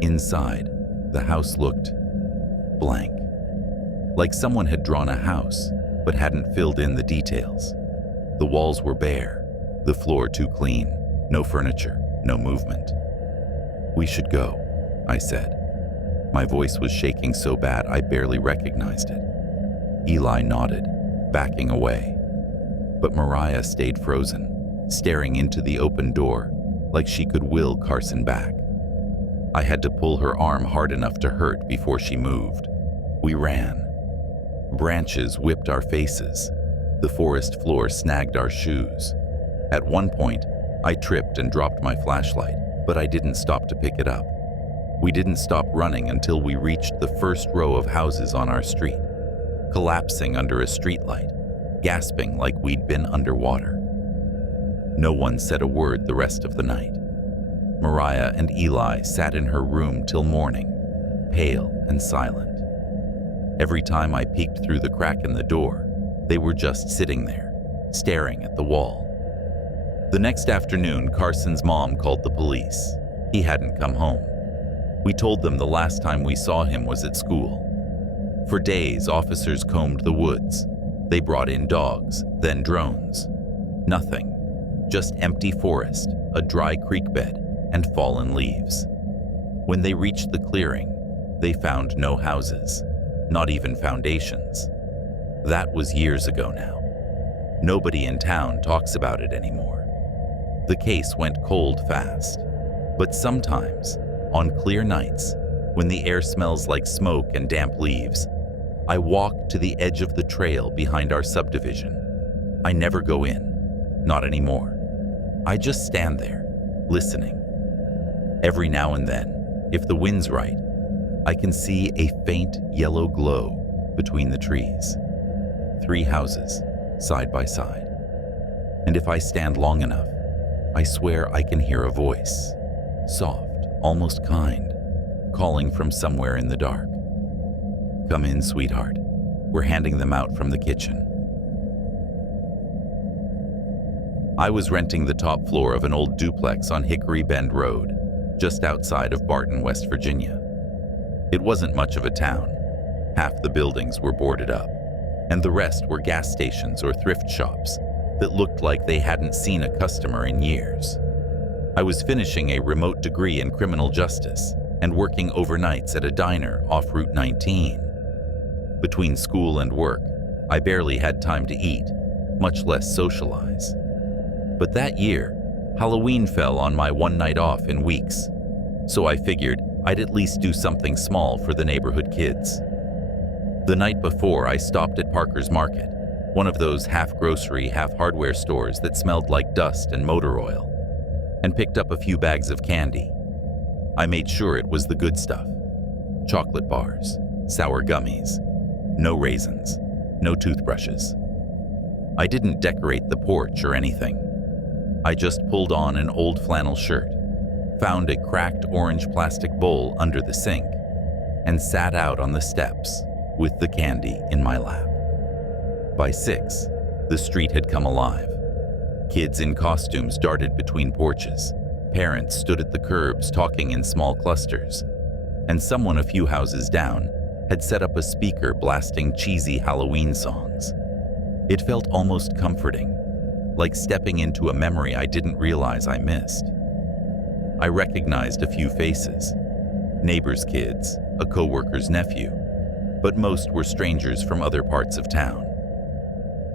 Inside, the house looked blank. Like someone had drawn a house, but hadn't filled in the details. The walls were bare, the floor too clean, no furniture, no movement. "We should go," I said. My voice was shaking so bad I barely recognized it. Eli nodded, backing away. But Mariah stayed frozen, staring into the open door like she could will Carson back. I had to pull her arm hard enough to hurt before she moved. We ran. Branches whipped our faces. The forest floor snagged our shoes. At one point, I tripped and dropped my flashlight, but I didn't stop to pick it up. We didn't stop running until we reached the first row of houses on our street, collapsing under a streetlight, gasping like we'd been underwater. No one said a word the rest of the night. Mariah and Eli sat in her room till morning, pale and silent. Every time I peeked through the crack in the door, they were just sitting there, staring at the wall. The next afternoon, Carson's mom called the police. He hadn't come home. We told them the last time we saw him was at school. For days, officers combed the woods. They brought in dogs, then drones. Nothing. Just empty forest, a dry creek bed, and fallen leaves. When they reached the clearing, they found no houses, not even foundations. That was years ago now. Nobody in town talks about it anymore. The case went cold fast. But sometimes, on clear nights, when the air smells like smoke and damp leaves, I walk to the edge of the trail behind our subdivision. I never go in, not anymore. I just stand there, listening. Every now and then, if the wind's right, I can see a faint yellow glow between the trees. 3 houses, side by side. And if I stand long enough, I swear I can hear a voice, soft, almost kind, calling from somewhere in the dark. "Come in, sweetheart. We're handing them out from the kitchen." I was renting the top floor of an old duplex on Hickory Bend Road, just outside of Barton, West Virginia. It wasn't much of a town. Half the buildings were boarded up, and the rest were gas stations or thrift shops that looked like they hadn't seen a customer in years. I was finishing a remote degree in criminal justice, and working overnights at a diner off Route 19. Between school and work, I barely had time to eat, much less socialize. But that year, Halloween fell on my one night off in weeks, so I figured I'd at least do something small for the neighborhood kids. The night before, I stopped at Parker's Market, one of those half-grocery, half-hardware stores that smelled like dust and motor oil, and picked up a few bags of candy. I made sure it was the good stuff. Chocolate bars, sour gummies, no raisins, no toothbrushes. I didn't decorate the porch or anything. I just pulled on an old flannel shirt, found a cracked orange plastic bowl under the sink, and sat out on the steps with the candy in my lap. By 6, the street had come alive. Kids in costumes darted between porches. Parents stood at the curbs talking in small clusters. And someone a few houses down had set up a speaker blasting cheesy Halloween songs. It felt almost comforting, like stepping into a memory I didn't realize I missed. I recognized a few faces, neighbors' kids, a coworker's nephew, but most were strangers from other parts of town.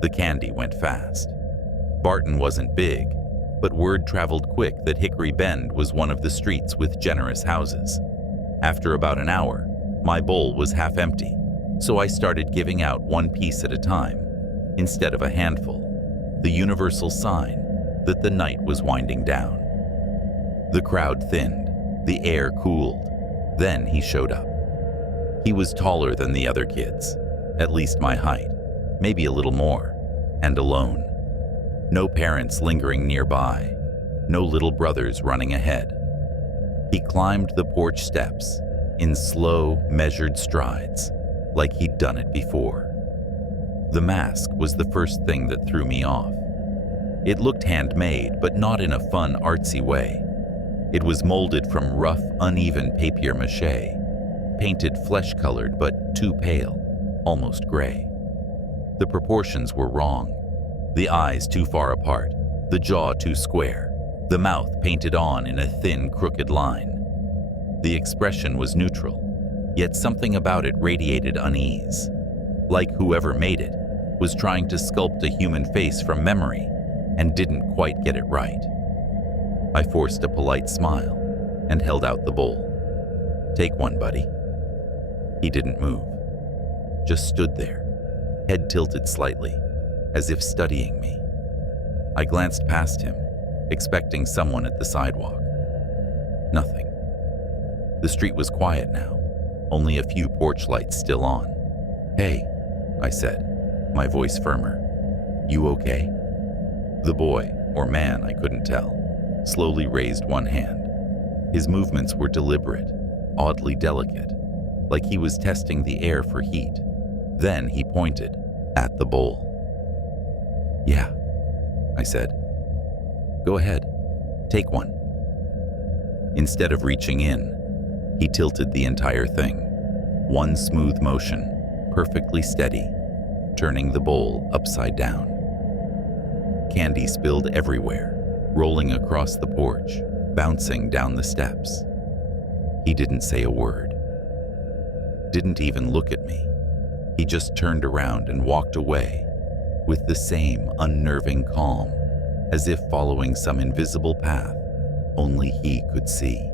The candy went fast. Barton wasn't big, but word traveled quick that Hickory Bend was one of the streets with generous houses. After about an hour, my bowl was half empty, so I started giving out one piece at a time, instead of a handful, the universal sign that the night was winding down. The crowd thinned, the air cooled. Then he showed up. He was taller than the other kids, at least my height, maybe a little more, and alone. No parents lingering nearby, no little brothers running ahead. He climbed the porch steps in slow, measured strides, like he'd done it before. The mask was the first thing that threw me off. It looked handmade, but not in a fun, artsy way. It was molded from rough, uneven papier-mâché, painted flesh-colored but too pale, almost gray. The proportions were wrong. The eyes too far apart, the jaw too square, the mouth painted on in a thin, crooked line. The expression was neutral, yet something about it radiated unease, like whoever made it was trying to sculpt a human face from memory and didn't quite get it right. I forced a polite smile and held out the bowl. "Take one, buddy." He didn't move, just stood there, head tilted slightly, as if studying me. I glanced past him, expecting someone at the sidewalk. Nothing. The street was quiet now, only a few porch lights still on. "Hey," I said, my voice firmer. "You okay?" The boy, or man, I couldn't tell, slowly raised one hand. His movements were deliberate, oddly delicate, like he was testing the air for heat. Then he pointed at the bowl. "Yeah," I said. "Go ahead, take one." Instead of reaching in, he tilted the entire thing, one smooth motion, perfectly steady, turning the bowl upside down. Candy spilled everywhere, rolling across the porch, bouncing down the steps. He didn't say a word. Didn't even look at me. He just turned around and walked away with the same unnerving calm, as if following some invisible path only he could see.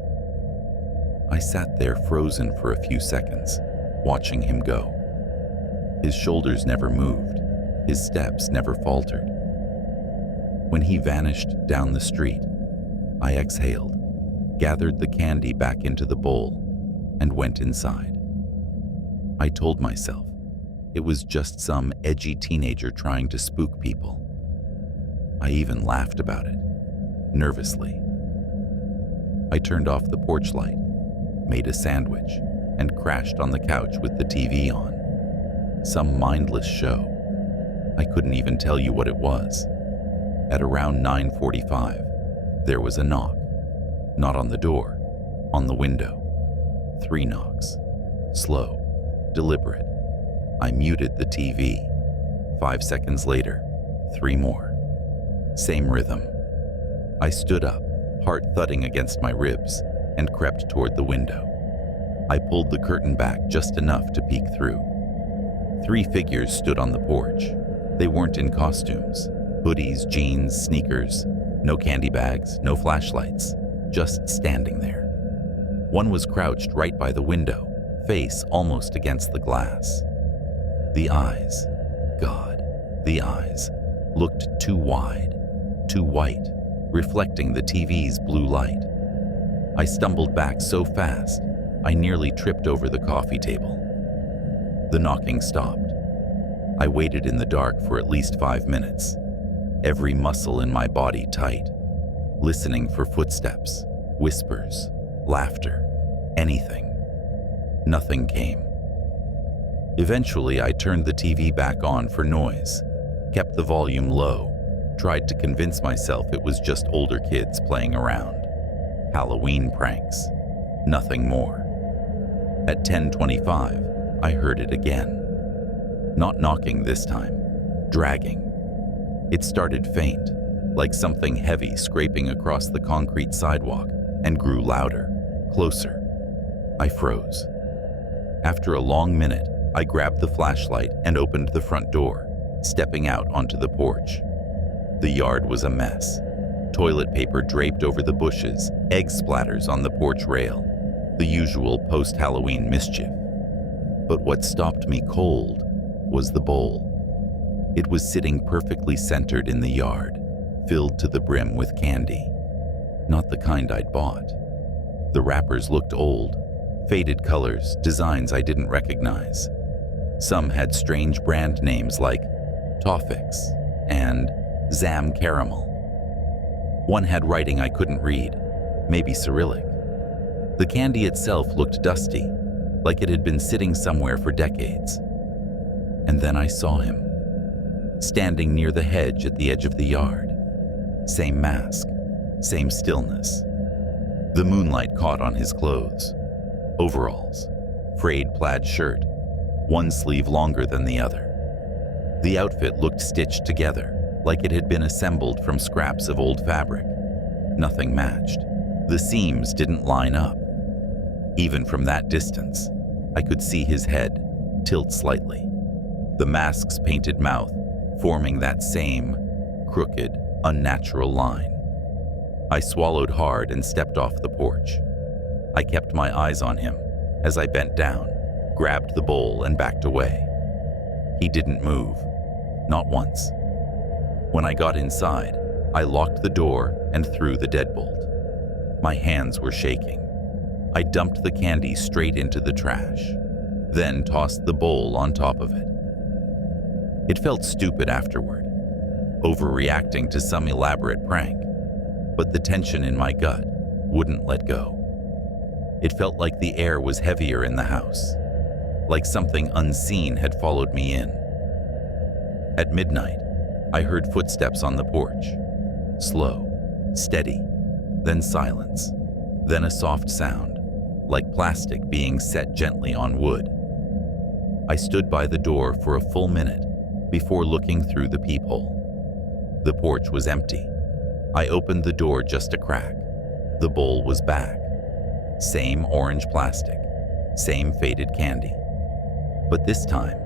I sat there frozen for a few seconds, watching him go. His shoulders never moved, his steps never faltered. When he vanished down the street, I exhaled, gathered the candy back into the bowl, and went inside. I told myself it was just some edgy teenager trying to spook people. I even laughed about it, nervously. I turned off the porch light, made a sandwich, and crashed on the couch with the TV on. Some mindless show. I couldn't even tell you what it was. At around 9:45, there was a knock. Not on the door, on the window. 3 knocks. Slow, deliberate. I muted the TV. 5 seconds later, 3 more. Same rhythm. I stood up, heart thudding against my ribs, and crept toward the window. I pulled the curtain back just enough to peek through. 3 figures stood on the porch. They weren't in costumes. Hoodies, jeans, sneakers. No candy bags, no flashlights. Just standing there. One was crouched right by the window, face almost against the glass. The eyes, God, the eyes, looked too wide, too white, reflecting the TV's blue light. I stumbled back so fast, I nearly tripped over the coffee table. The knocking stopped. I waited in the dark for at least 5 minutes, every muscle in my body tight, listening for footsteps, whispers, laughter, anything. Nothing came. Eventually, I turned the TV back on for noise, kept the volume low, tried to convince myself it was just older kids playing around. Halloween pranks. Nothing more. At 10:25, I heard it again. Not knocking this time, dragging. It started faint, like something heavy scraping across the concrete sidewalk, and grew louder, closer. I froze. After a long minute, I grabbed the flashlight and opened the front door, stepping out onto the porch. The yard was a mess. Toilet paper draped over the bushes, egg splatters on the porch rail, the usual post-Halloween mischief. But what stopped me cold was the bowl. It was sitting perfectly centered in the yard, filled to the brim with candy. Not the kind I'd bought. The wrappers looked old, faded colors, designs I didn't recognize. Some had strange brand names like Toffix and Zam Caramel. One had writing I couldn't read, maybe Cyrillic. The candy itself looked dusty, like it had been sitting somewhere for decades. And then I saw him, standing near the hedge at the edge of the yard. Same mask, same stillness. The moonlight caught on his clothes. Overalls, frayed plaid shirt, one sleeve longer than the other. The outfit looked stitched together, like it had been assembled from scraps of old fabric. Nothing matched. The seams didn't line up. Even from that distance, I could see his head tilt slightly, the mask's painted mouth forming that same crooked, unnatural line. I swallowed hard and stepped off the porch. I kept my eyes on him as I bent down, grabbed the bowl, and backed away. He didn't move, not once. When I got inside, I locked the door and threw the deadbolt. My hands were shaking. I dumped the candy straight into the trash, then tossed the bowl on top of it. It felt stupid afterward, overreacting to some elaborate prank, but the tension in my gut wouldn't let go. It felt like the air was heavier in the house, like something unseen had followed me in. At midnight, I heard footsteps on the porch. Slow, steady, then silence, then a soft sound, like plastic being set gently on wood. I stood by the door for a full minute before looking through the peephole. The porch was empty. I opened the door just a crack. The bowl was back. Same orange plastic, same faded candy. But this time,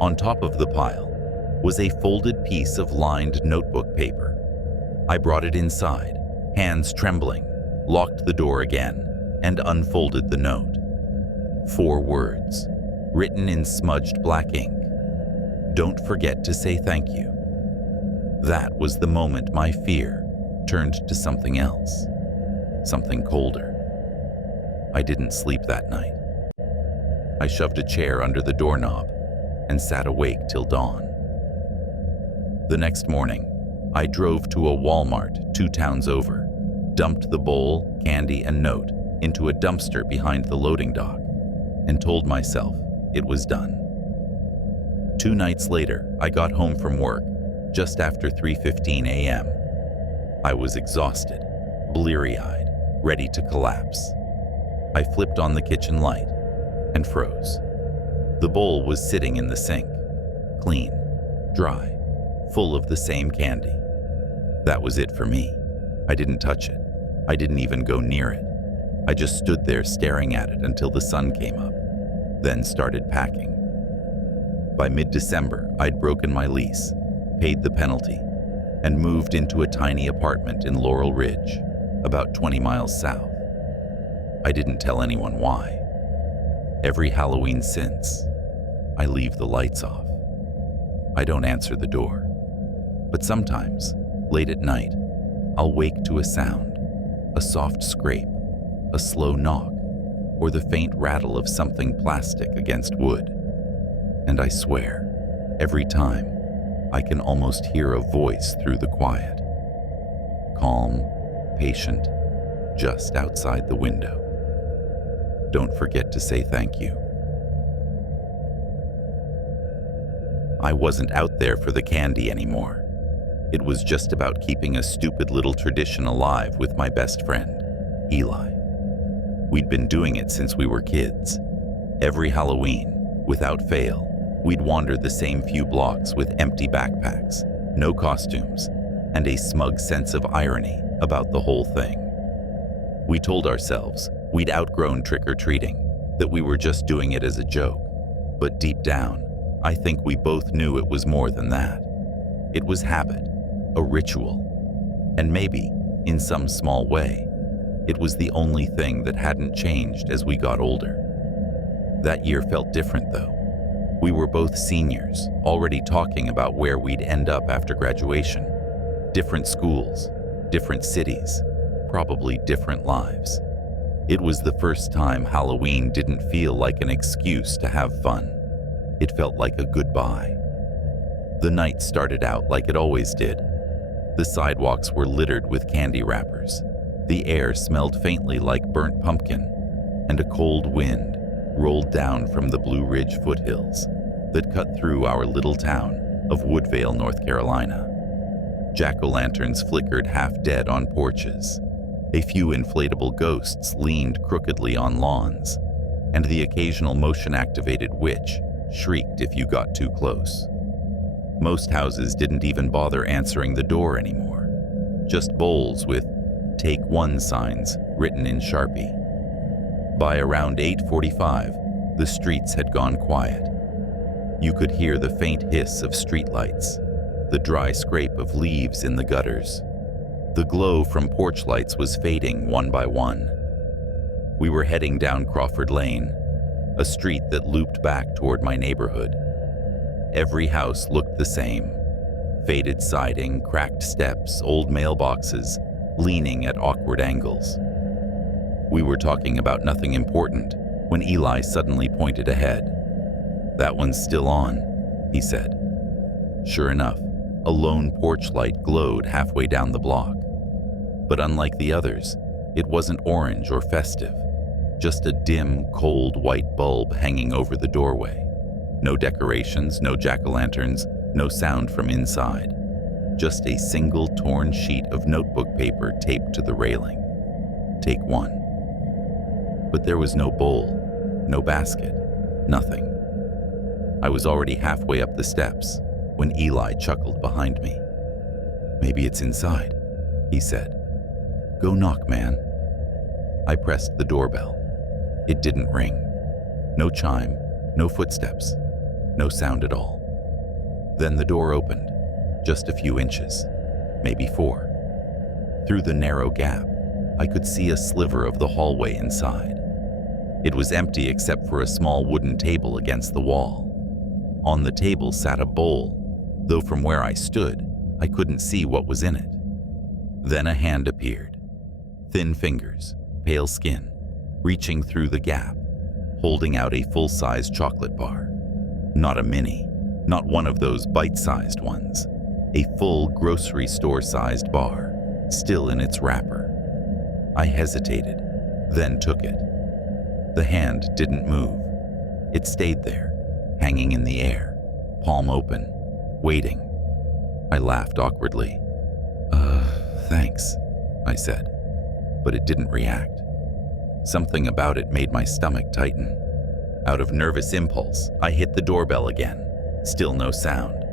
on top of the pile, was a folded piece of lined notebook paper. I brought it inside, hands trembling, locked the door again, and unfolded the note. 4 words, written in smudged black ink. Don't forget to say thank you. That was the moment my fear turned to something else, something colder. I didn't sleep that night. I shoved a chair under the doorknob and sat awake till dawn. The next morning, I drove to a Walmart 2 towns over, dumped the bowl, candy, and note into a dumpster behind the loading dock, and told myself it was done. 2 nights later, I got home from work just after 3:15 a.m. I was exhausted, bleary-eyed, ready to collapse. I flipped on the kitchen light and froze. The bowl was sitting in the sink, clean, dry, full of the same candy. That was it for me. I didn't touch it. I didn't even go near it. I just stood there staring at it until the sun came up, then started packing. By mid-December, I'd broken my lease, paid the penalty, and moved into a tiny apartment in Laurel Ridge, about 20 miles south. I didn't tell anyone why. Every Halloween since, I leave the lights off. I don't answer the door. But sometimes, late at night, I'll wake to a sound, a soft scrape, a slow knock, or the faint rattle of something plastic against wood. And I swear, every time, I can almost hear a voice through the quiet. Calm, patient, just outside the window. Don't forget to say thank you. I wasn't out there for the candy anymore. It was just about keeping a stupid little tradition alive with my best friend, Eli. We'd been doing it since we were kids. Every Halloween, without fail, we'd wander the same few blocks with empty backpacks, no costumes, and a smug sense of irony about the whole thing. We told ourselves we'd outgrown trick-or-treating, that we were just doing it as a joke. But deep down, I think we both knew it was more than that. It was habit, a ritual, and maybe, in some small way, it was the only thing that hadn't changed as we got older. That year felt different, though. We were both seniors, already talking about where we'd end up after graduation. Different schools, different cities, probably different lives. It was the first time Halloween didn't feel like an excuse to have fun. It felt like a goodbye. The night started out like it always did. The sidewalks were littered with candy wrappers. The air smelled faintly like burnt pumpkin, and a cold wind rolled down from the Blue Ridge foothills that cut through our little town of Woodvale, North Carolina. Jack-o'-lanterns flickered half-dead on porches. A few inflatable ghosts leaned crookedly on lawns, and the occasional motion-activated witch shrieked if you got too close. Most houses didn't even bother answering the door anymore. Just bowls with "Take One" signs written in Sharpie. By around 8:45, the streets had gone quiet. You could hear the faint hiss of streetlights, the dry scrape of leaves in the gutters. The glow from porch lights was fading one by one. We were heading down Crawford Lane, a street that looped back toward my neighborhood. Every house looked the same. Faded siding, cracked steps, old mailboxes, leaning at awkward angles. We were talking about nothing important when Eli suddenly pointed ahead. "That one's still on," he said. Sure enough, a lone porch light glowed halfway down the block. But unlike the others, it wasn't orange or festive, just a dim, cold white bulb hanging over the doorway. No decorations, no jack-o'-lanterns, no sound from inside. Just a single torn sheet of notebook paper taped to the railing. Take one. But there was no bowl, no basket, nothing. I was already halfway up the steps when Eli chuckled behind me. "Maybe it's inside," he said. "Go knock, man." I pressed the doorbell. It didn't ring. No chime, no footsteps, no sound at all. Then the door opened, just a few inches, maybe 4. Through the narrow gap, I could see a sliver of the hallway inside. It was empty except for a small wooden table against the wall. On the table sat a bowl, though from where I stood, I couldn't see what was in it. Then a hand appeared. Thin fingers, pale skin, reaching through the gap, holding out a full-size chocolate bar. Not a mini, not one of those bite-sized ones. A full grocery store-sized bar, still in its wrapper. I hesitated, then took it. The hand didn't move. It stayed there, hanging in the air, palm open, waiting. I laughed awkwardly. Thanks," I said, but it didn't react. Something about it made my stomach tighten. Out of nervous impulse, I hit the doorbell again. Still no sound.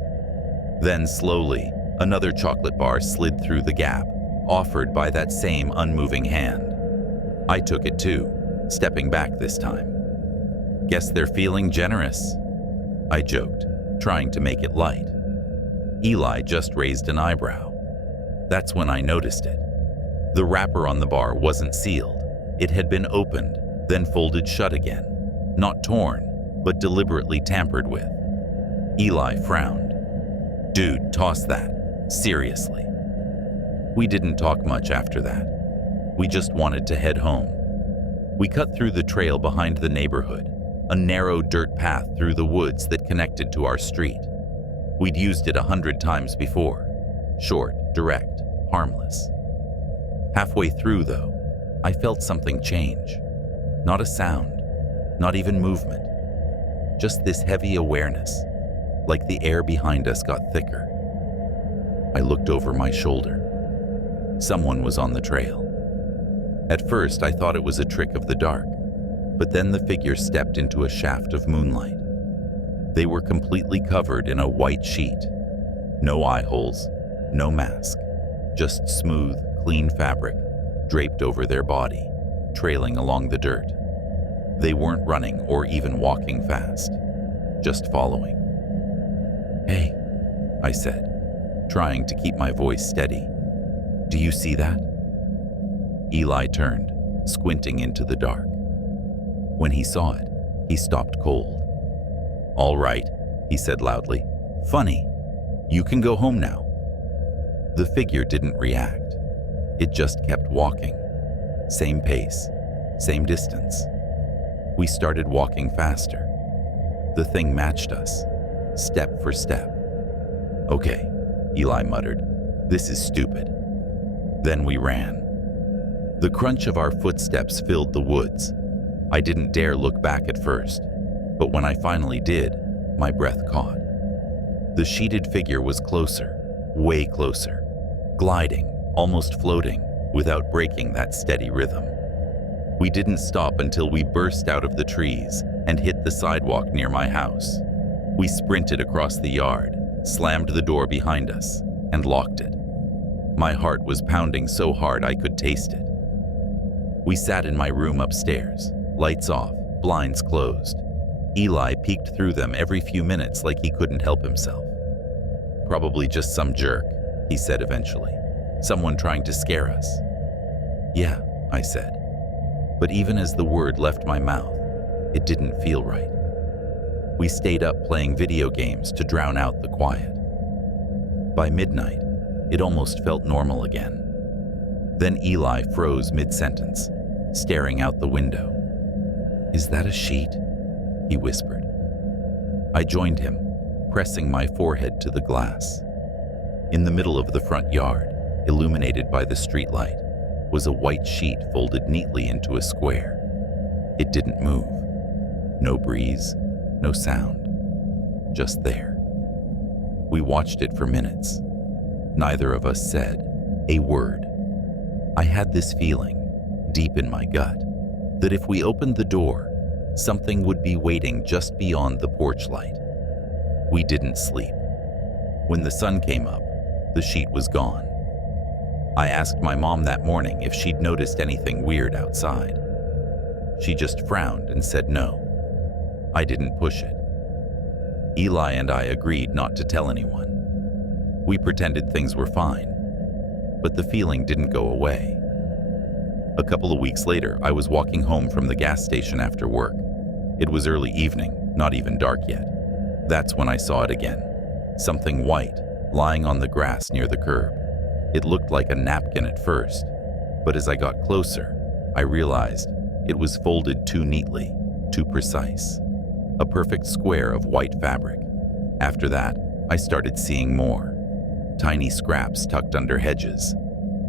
Then slowly, another chocolate bar slid through the gap, offered by that same unmoving hand. I took it too, stepping back this time. Guess they're feeling generous, I joked, trying to make it light. Eli just raised an eyebrow. That's when I noticed it. The wrapper on the bar wasn't sealed. It had been opened, then folded shut again. Not torn, but deliberately tampered with. Eli frowned. Dude, toss that. Seriously. We didn't talk much after that. We just wanted to head home. We cut through the trail behind the neighborhood, a narrow dirt path through the woods that connected to our street. We'd used it 100 times before. Short, direct, harmless. Halfway through, though, I felt something change. Not a sound, not even movement. Just this heavy awareness, like the air behind us got thicker. I looked over my shoulder. Someone was on the trail. At first, I thought it was a trick of the dark, but then the figure stepped into a shaft of moonlight. They were completely covered in a white sheet. No eye holes, no mask, just smooth, clean fabric draped over their body, trailing along the dirt. They weren't running or even walking fast, just following. Hey, I said, trying to keep my voice steady. Do you see that? Eli turned, squinting into the dark. When he saw it, he stopped cold. All right, he said loudly. Funny. You can go home now. The figure didn't react. It just kept walking. Same pace, same distance. We started walking faster. The thing matched us, step for step. Okay, Eli muttered. This is stupid. Then we ran. The crunch of our footsteps filled the woods. I didn't dare look back at first, but when I finally did, my breath caught. The sheeted figure was closer, way closer, gliding, almost floating, without breaking that steady rhythm. We didn't stop until we burst out of the trees and hit the sidewalk near my house. We sprinted across the yard, slammed the door behind us, and locked it. My heart was pounding so hard I could taste it. We sat in my room upstairs, lights off, blinds closed. Eli peeked through them every few minutes like he couldn't help himself. Probably just some jerk, he said eventually. Someone trying to scare us. Yeah, I said. But even as the word left my mouth, it didn't feel right. We stayed up playing video games to drown out the quiet. By midnight, it almost felt normal again. Then Eli froze mid-sentence, staring out the window. Is that a sheet? He whispered. I joined him, pressing my forehead to the glass. In the middle of the front yard, illuminated by the streetlight, was a white sheet folded neatly into a square. It didn't move. No breeze, no sound. Just there. We watched it for minutes. Neither of us said a word. I had this feeling, deep in my gut, that if we opened the door, something would be waiting just beyond the porch light. We didn't sleep. When the sun came up, the sheet was gone. I asked my mom that morning if she'd noticed anything weird outside. She just frowned and said no. I didn't push it. Eli and I agreed not to tell anyone. We pretended things were fine, but the feeling didn't go away. A couple of weeks later, I was walking home from the gas station after work. It was early evening, not even dark yet. That's when I saw it again. Something white, lying on the grass near the curb. It looked like a napkin at first, but as I got closer, I realized it was folded too neatly, too precise. A perfect square of white fabric. After that, I started seeing more. Tiny scraps tucked under hedges.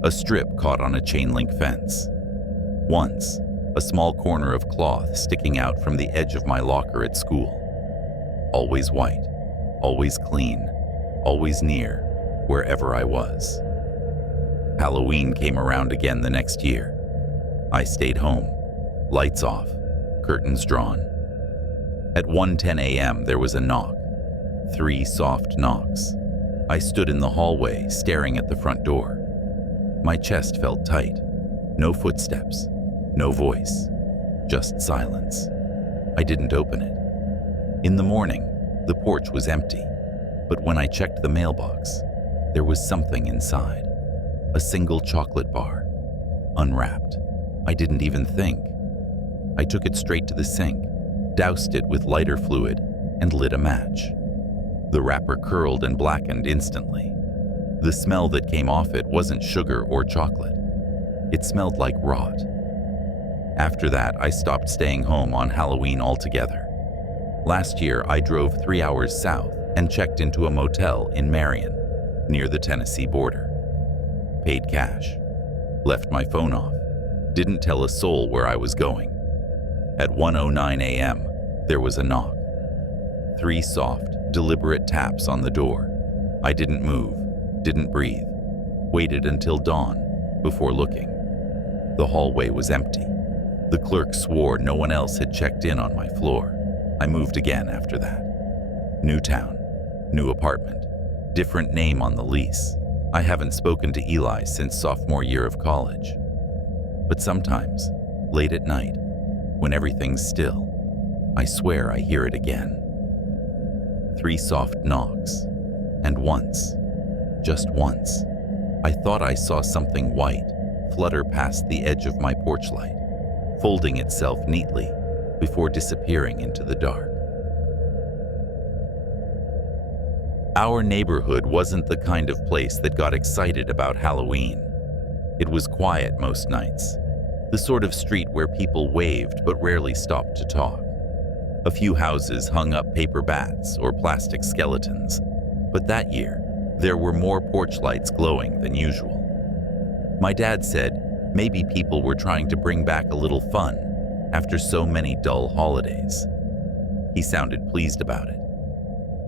A strip caught on a chain-link fence. Once, a small corner of cloth sticking out from the edge of my locker at school. Always white, always clean, always near, wherever I was. Halloween came around again the next year. I stayed home, lights off, curtains drawn. At 1:10 a.m. there was a knock. 3 soft knocks. I stood in the hallway, staring at the front door. My chest felt tight. No footsteps. No voice, just silence. I didn't open it. In the morning, the porch was empty, but when I checked the mailbox, there was something inside. A single chocolate bar, unwrapped. I didn't even think. I took it straight to the sink, doused it with lighter fluid, and lit a match. The wrapper curled and blackened instantly. The smell that came off it wasn't sugar or chocolate. It smelled like rot. After that, I stopped staying home on Halloween altogether. Last year, I drove 3 hours south and checked into a motel in Marion, near the Tennessee border. Paid cash. Left my phone off. Didn't tell a soul where I was going. At 1:09 a.m., there was a knock. 3 soft, deliberate taps on the door. I didn't move, didn't breathe. Waited until dawn before looking. The hallway was empty. The clerk swore no one else had checked in on my floor. I moved again after that. New town, new apartment, different name on the lease. I haven't spoken to Eli since sophomore year of college. But sometimes, late at night, when everything's still, I swear I hear it again. 3 soft knocks, and once, just once, I thought I saw something white flutter past the edge of my porch light, folding itself neatly before disappearing into the dark. Our neighborhood wasn't the kind of place that got excited about Halloween. It was quiet most nights, the sort of street where people waved but rarely stopped to talk. A few houses hung up paper bats or plastic skeletons, but that year, there were more porch lights glowing than usual. My dad said maybe people were trying to bring back a little fun after so many dull holidays. He sounded pleased about it.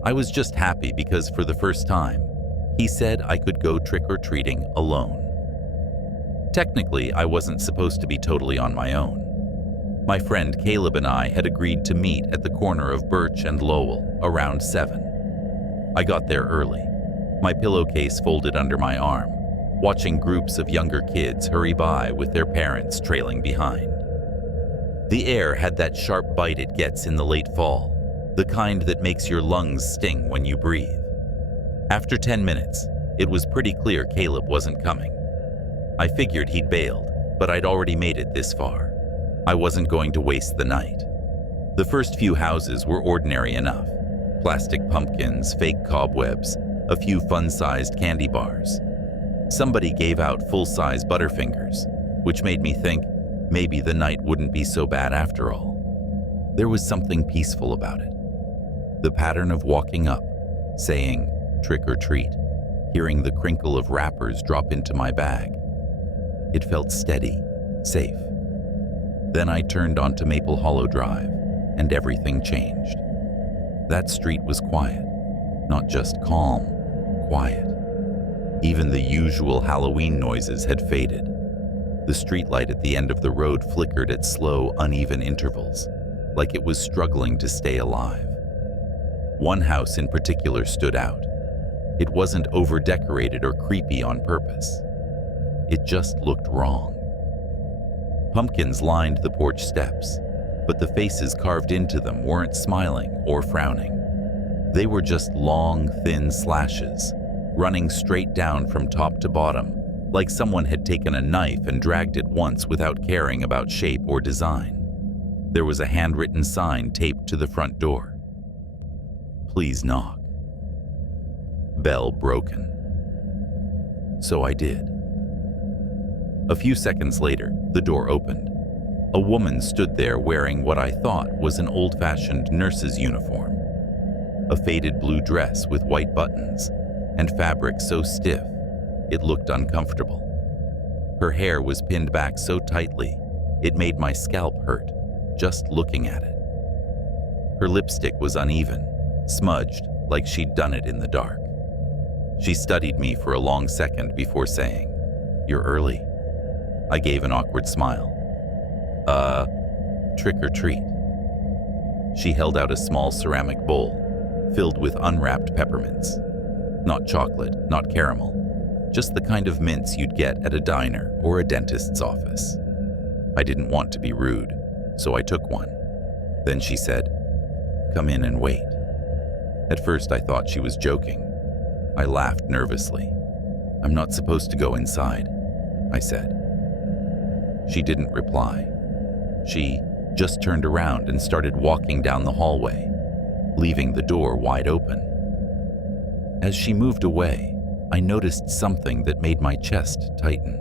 I was just happy because for the first time, he said I could go trick-or-treating alone. Technically, I wasn't supposed to be totally on my own. My friend Caleb and I had agreed to meet at the corner of Birch and Lowell around 7. I got there early, my pillowcase folded under my arm, watching groups of younger kids hurry by with their parents trailing behind. The air had that sharp bite it gets in the late fall, the kind that makes your lungs sting when you breathe. After 10 minutes, it was pretty clear Caleb wasn't coming. I figured he'd bailed, but I'd already made it this far. I wasn't going to waste the night. The first few houses were ordinary enough. Plastic pumpkins, fake cobwebs, a few fun-sized candy bars. Somebody gave out full-size Butterfingers, which made me think maybe the night wouldn't be so bad after all. There was something peaceful about it. The pattern of walking up, saying, "trick or treat," hearing the crinkle of wrappers drop into my bag. It felt steady, safe. Then I turned onto Maple Hollow Drive, and everything changed. That street was quiet, not just calm, quiet. Even the usual Halloween noises had faded. The streetlight at the end of the road flickered at slow, uneven intervals, like it was struggling to stay alive. One house in particular stood out. It wasn't over-decorated or creepy on purpose. It just looked wrong. Pumpkins lined the porch steps, but the faces carved into them weren't smiling or frowning. They were just long, thin slashes, running straight down from top to bottom, like someone had taken a knife and dragged it once without caring about shape or design. There was a handwritten sign taped to the front door. "Please knock." Bell broken. So I did. A few seconds later, the door opened. A woman stood there wearing what I thought was an old-fashioned nurse's uniform. A faded blue dress with white buttons, and fabric so stiff, it looked uncomfortable. Her hair was pinned back so tightly, it made my scalp hurt just looking at it. Her lipstick was uneven, smudged like she'd done it in the dark. She studied me for a long second before saying, "You're early." I gave an awkward smile. Trick or treat." She held out a small ceramic bowl filled with unwrapped peppermints. Not chocolate, not caramel, just the kind of mints you'd get at a diner or a dentist's office. I didn't want to be rude, so I took one. Then she said, "Come in and wait." At first I thought she was joking. I laughed nervously. "I'm not supposed to go inside," I said. She didn't reply. She just turned around and started walking down the hallway, leaving the door wide open. As she moved away, I noticed something that made my chest tighten.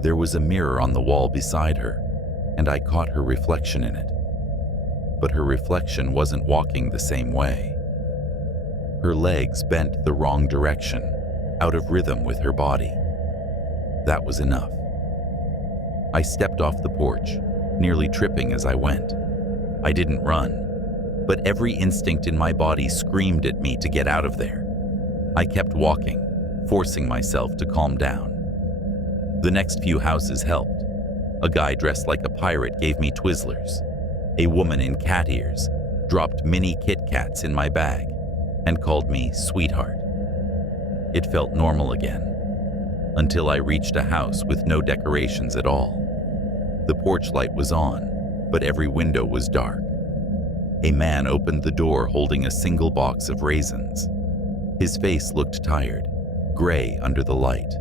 There was a mirror on the wall beside her, and I caught her reflection in it. But her reflection wasn't walking the same way. Her legs bent the wrong direction, out of rhythm with her body. That was enough. I stepped off the porch, nearly tripping as I went. I didn't run, but every instinct in my body screamed at me to get out of there. I kept walking, forcing myself to calm down. The next few houses helped. A guy dressed like a pirate gave me Twizzlers. A woman in cat ears dropped mini Kit Kats in my bag and called me sweetheart. It felt normal again, until I reached a house with no decorations at all. The porch light was on, but every window was dark. A man opened the door holding a single box of raisins. His face looked tired, gray under the light.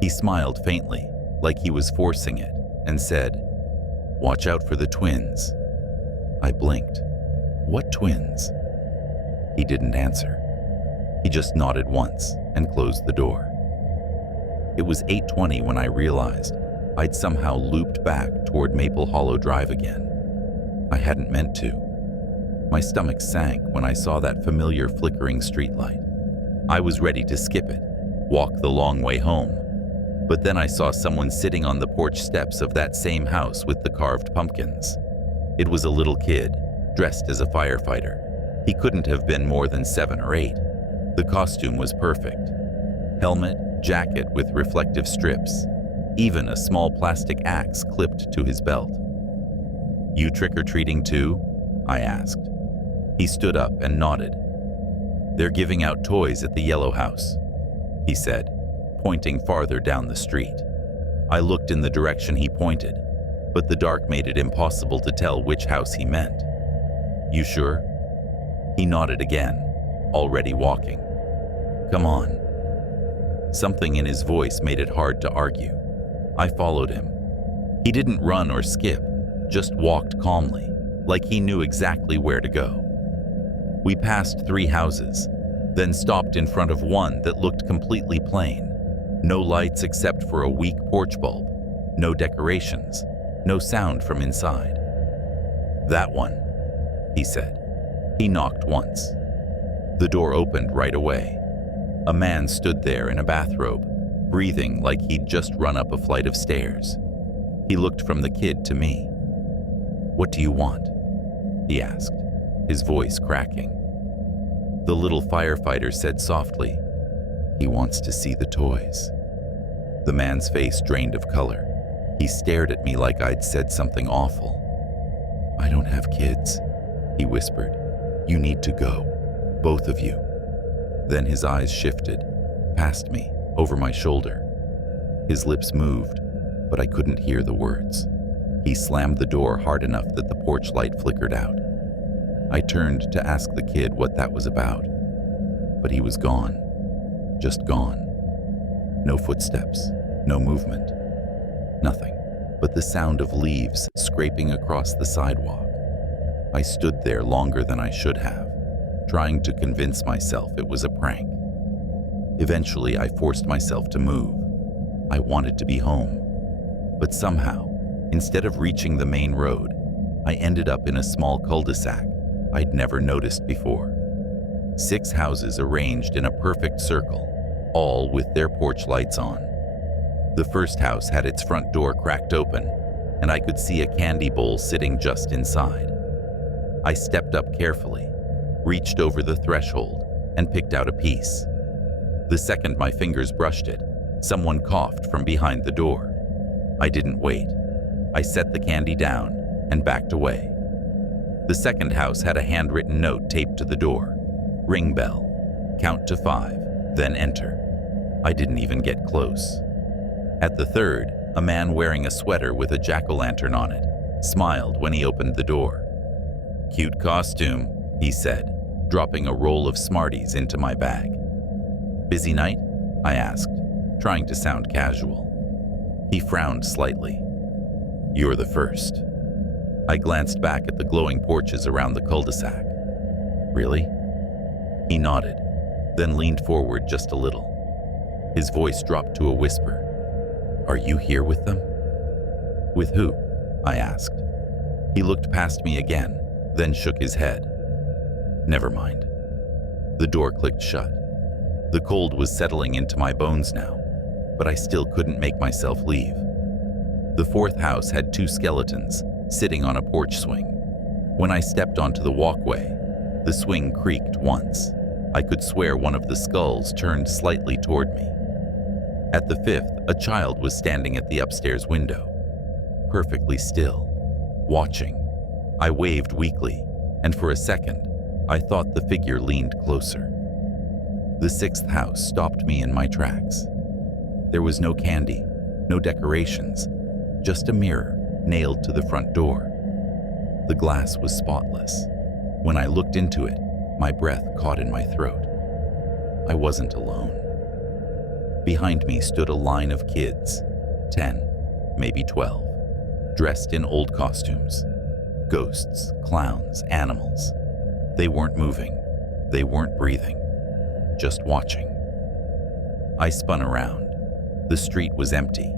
He smiled faintly, like he was forcing it, and said, "Watch out for the twins." I blinked. "What twins?" He didn't answer. He just nodded once and closed the door. It was 8:20 when I realized I'd somehow looped back toward Maple Hollow Drive again. I hadn't meant to. My stomach sank when I saw that familiar flickering streetlight. I was ready to skip it, walk the long way home. But then I saw someone sitting on the porch steps of that same house with the carved pumpkins. It was a little kid, dressed as a firefighter. He couldn't have been more than 7 or 8. The costume was perfect. Helmet, jacket with reflective strips, even a small plastic axe clipped to his belt. "You trick-or-treating too?" I asked. He stood up and nodded. "They're giving out toys at the yellow house," he said, pointing farther down the street. I looked in the direction he pointed, but the dark made it impossible to tell which house he meant. "You sure?" He nodded again, already walking. "Come on." Something in his voice made it hard to argue. I followed him. He didn't run or skip, just walked calmly, like he knew exactly where to go. We passed 3 houses, then stopped in front of one that looked completely plain. No lights except for a weak porch bulb, no decorations, no sound from inside. "That one," he said. He knocked once. The door opened right away. A man stood there in a bathrobe, breathing like he'd just run up a flight of stairs. He looked from the kid to me. "What do you want?" he asked, his voice cracking. The little firefighter said softly, "He wants to see the toys." The man's face drained of color. He stared at me like I'd said something awful. "I don't have kids," he whispered. "You need to go, both of you." Then his eyes shifted, past me, over my shoulder. His lips moved, but I couldn't hear the words. He slammed the door hard enough that the porch light flickered out. I turned to ask the kid what that was about, but he was gone, just gone. No footsteps, no movement, nothing but the sound of leaves scraping across the sidewalk. I stood there longer than I should have, trying to convince myself it was a prank. Eventually, I forced myself to move. I wanted to be home. But somehow, instead of reaching the main road, I ended up in a small cul-de-sac I'd never noticed before. 6 houses arranged in a perfect circle, all with their porch lights on. The first house had its front door cracked open, and I could see a candy bowl sitting just inside. I stepped up carefully, reached over the threshold, and picked out a piece. The second my fingers brushed it, someone coughed from behind the door. I didn't wait. I set the candy down and backed away. The second house had a handwritten note taped to the door. "Ring bell. Count to 5, then enter." I didn't even get close. At the third, A man wearing a sweater with a jack-o'-lantern on it smiled when he opened the door. "Cute costume," he said, dropping a roll of Smarties into my bag. "Busy night?" I asked, trying to sound casual. He frowned slightly. "You're the first." I glanced back at the glowing porches around the cul-de-sac. "Really?" He nodded, then leaned forward just a little. His voice dropped to a whisper. "Are you here with them?" "With who?" I asked. He looked past me again, then shook his head. "Never mind." The door clicked shut. The cold was settling into my bones now, but I still couldn't make myself leave. The fourth house had 2 skeletons sitting on a porch swing. When I stepped onto the walkway, the swing creaked once. I could swear one of the skulls turned slightly toward me. At the 5th, a child was standing at the upstairs window, perfectly still, watching. I waved weakly, and for a second, I thought the figure leaned closer. The 6th house stopped me in my tracks. There was no candy, no decorations, just a mirror nailed to the front door. The glass was spotless. When I looked into it, my breath caught in my throat. I wasn't alone. Behind me stood a line of kids, 10, maybe 12, dressed in old costumes. Ghosts, clowns, animals. They weren't moving. They weren't breathing. Just watching. I spun around. The street was empty.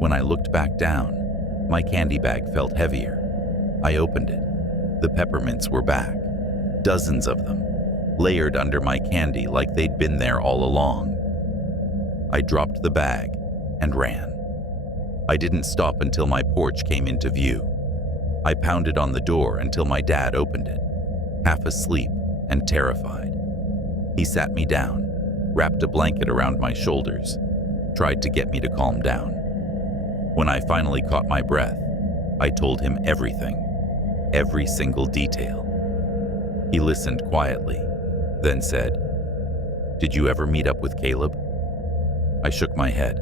When I looked back down, my candy bag felt heavier. I opened it. The peppermints were back. Dozens of them, layered under my candy like they'd been there all along. I dropped the bag and ran. I didn't stop until my porch came into view. I pounded on the door until my dad opened it, half asleep and terrified. He sat me down, wrapped a blanket around my shoulders, tried to get me to calm down. When I finally caught my breath, I told him everything, every single detail. He listened quietly, then said, "Did you ever meet up with Caleb?" I shook my head.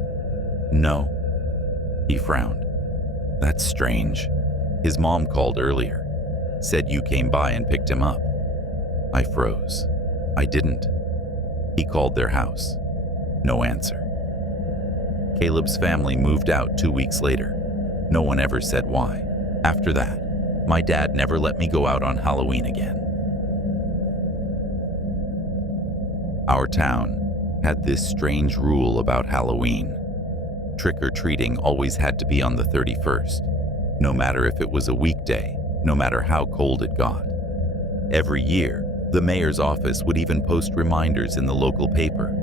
"No." He frowned. "That's strange. His mom called earlier, said you came by and picked him up." I froze. I didn't. He called their house. No answer. Caleb's family moved out 2 weeks later. No one ever said why. After that, my dad never let me go out on Halloween again. Our town had this strange rule about Halloween. Trick-or-treating always had to be on the 31st, no matter if it was a weekday, no matter how cold it got. Every year, the mayor's office would even post reminders in the local paper.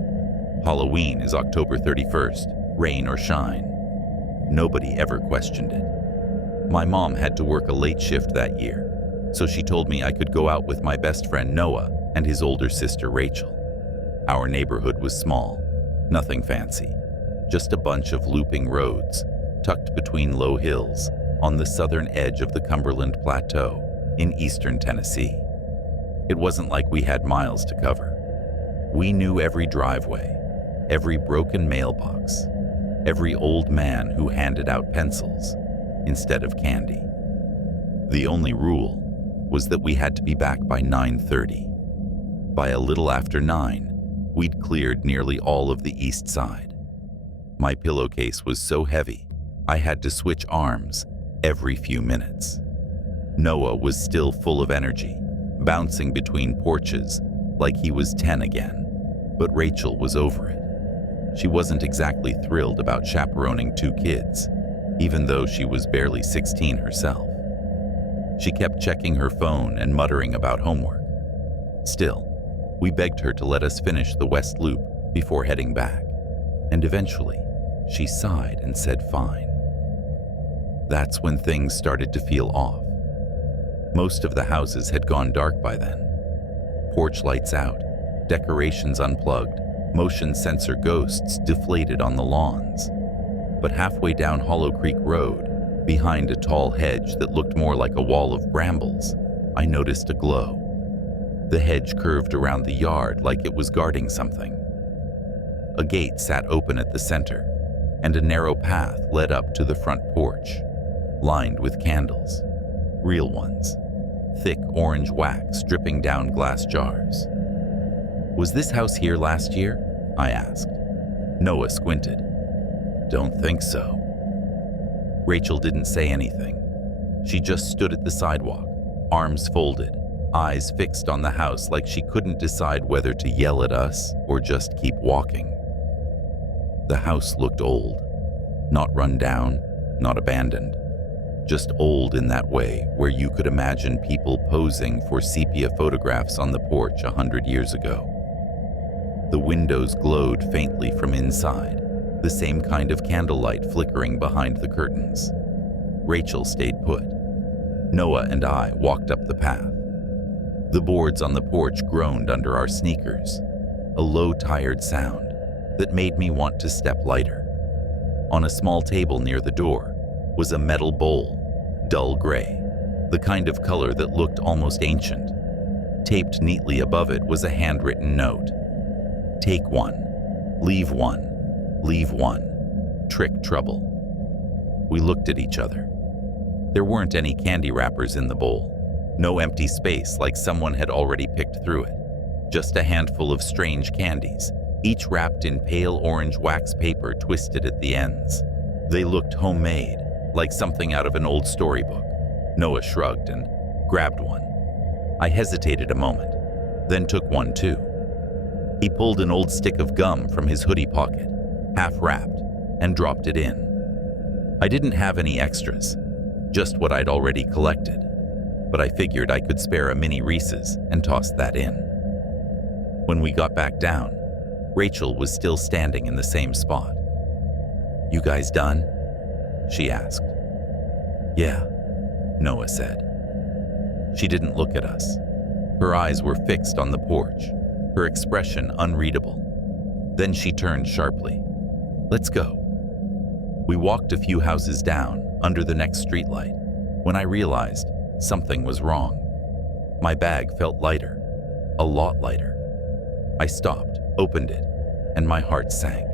Halloween is October 31st, rain or shine. Nobody ever questioned it. My mom had to work a late shift that year, so she told me I could go out with my best friend Noah and his older sister Rachel. Our neighborhood was small, nothing fancy, just a bunch of looping roads tucked between low hills on the southern edge of the Cumberland Plateau in eastern Tennessee. It wasn't like we had miles to cover. We knew every driveway, every broken mailbox, every old man who handed out pencils instead of candy. The only rule was that we had to be back by 9:30. By a little after 9, we'd cleared nearly all of the east side. My pillowcase was so heavy, I had to switch arms every few minutes. Noah was still full of energy, bouncing between porches like he was 10 again, but Rachel was over it. She wasn't exactly thrilled about chaperoning 2 kids, even though she was barely 16 herself. She kept checking her phone and muttering about homework. Still, we begged her to let us finish the West Loop before heading back, and eventually, she sighed and said fine. That's when things started to feel off. Most of the houses had gone dark by then. Porch lights out, decorations unplugged, motion sensor ghosts deflated on the lawns. But halfway down Hollow Creek Road, behind a tall hedge that looked more like a wall of brambles, I noticed a glow. The hedge curved around the yard like it was guarding something. A gate sat open at the center, and a narrow path led up to the front porch, lined with candles, real ones, thick orange wax dripping down glass jars. "Was this house here last year?" I asked. Noah squinted. "Don't think so." Rachel didn't say anything. She just stood at the sidewalk, arms folded, eyes fixed on the house like she couldn't decide whether to yell at us or just keep walking. The house looked old, not run down, not abandoned, just old in that way where you could imagine people posing for sepia photographs on the porch 100 years ago. The windows glowed faintly from inside, the same kind of candlelight flickering behind the curtains. Rachel stayed put. Noah and I walked up the path. The boards on the porch groaned under our sneakers, a low, tired sound that made me want to step lighter. On a small table near the door was a metal bowl, dull gray, the kind of color that looked almost ancient. Taped neatly above it was a handwritten note. "Take one, leave one, leave one, trick trouble." We looked at each other. There weren't any candy wrappers in the bowl, no empty space like someone had already picked through it, just a handful of strange candies, each wrapped in pale orange wax paper twisted at the ends. They looked homemade, like something out of an old storybook. Noah shrugged and grabbed one. I hesitated a moment, then took one too. He pulled an old stick of gum from his hoodie pocket, half wrapped, and dropped it in. I didn't have any extras, just what I'd already collected, but I figured I could spare a mini Reese's and tossed that in. When we got back down, Rachel was still standing in the same spot. "You guys done?" she asked. "Yeah," Noah said. She didn't look at us. Her eyes were fixed on the porch, her expression unreadable. Then she turned sharply. "Let's go." We walked a few houses down, under the next streetlight, when I realized something was wrong. My bag felt lighter, a lot lighter. I stopped, opened it, and my heart sank.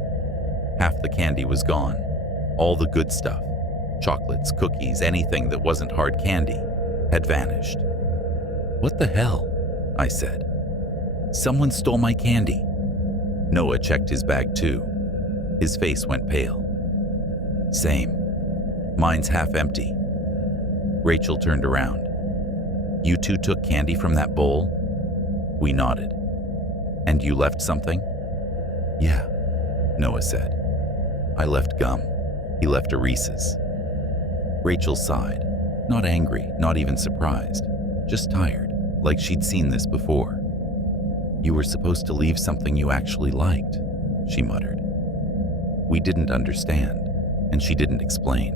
Half the candy was gone. All the good stuff, chocolates, cookies, anything that wasn't hard candy, had vanished. "What the hell?" I said. "Someone stole my candy." Noah checked his bag too. His face went pale. "Same. Mine's half empty." Rachel turned around. "You two took candy from that bowl?" We nodded. "And you left something?" "Yeah," Noah said. "I left gum. He left a Reese's." Rachel sighed, not angry, not even surprised, just tired, like she'd seen this before. "You were supposed to leave something you actually liked," she muttered. We didn't understand, and she didn't explain.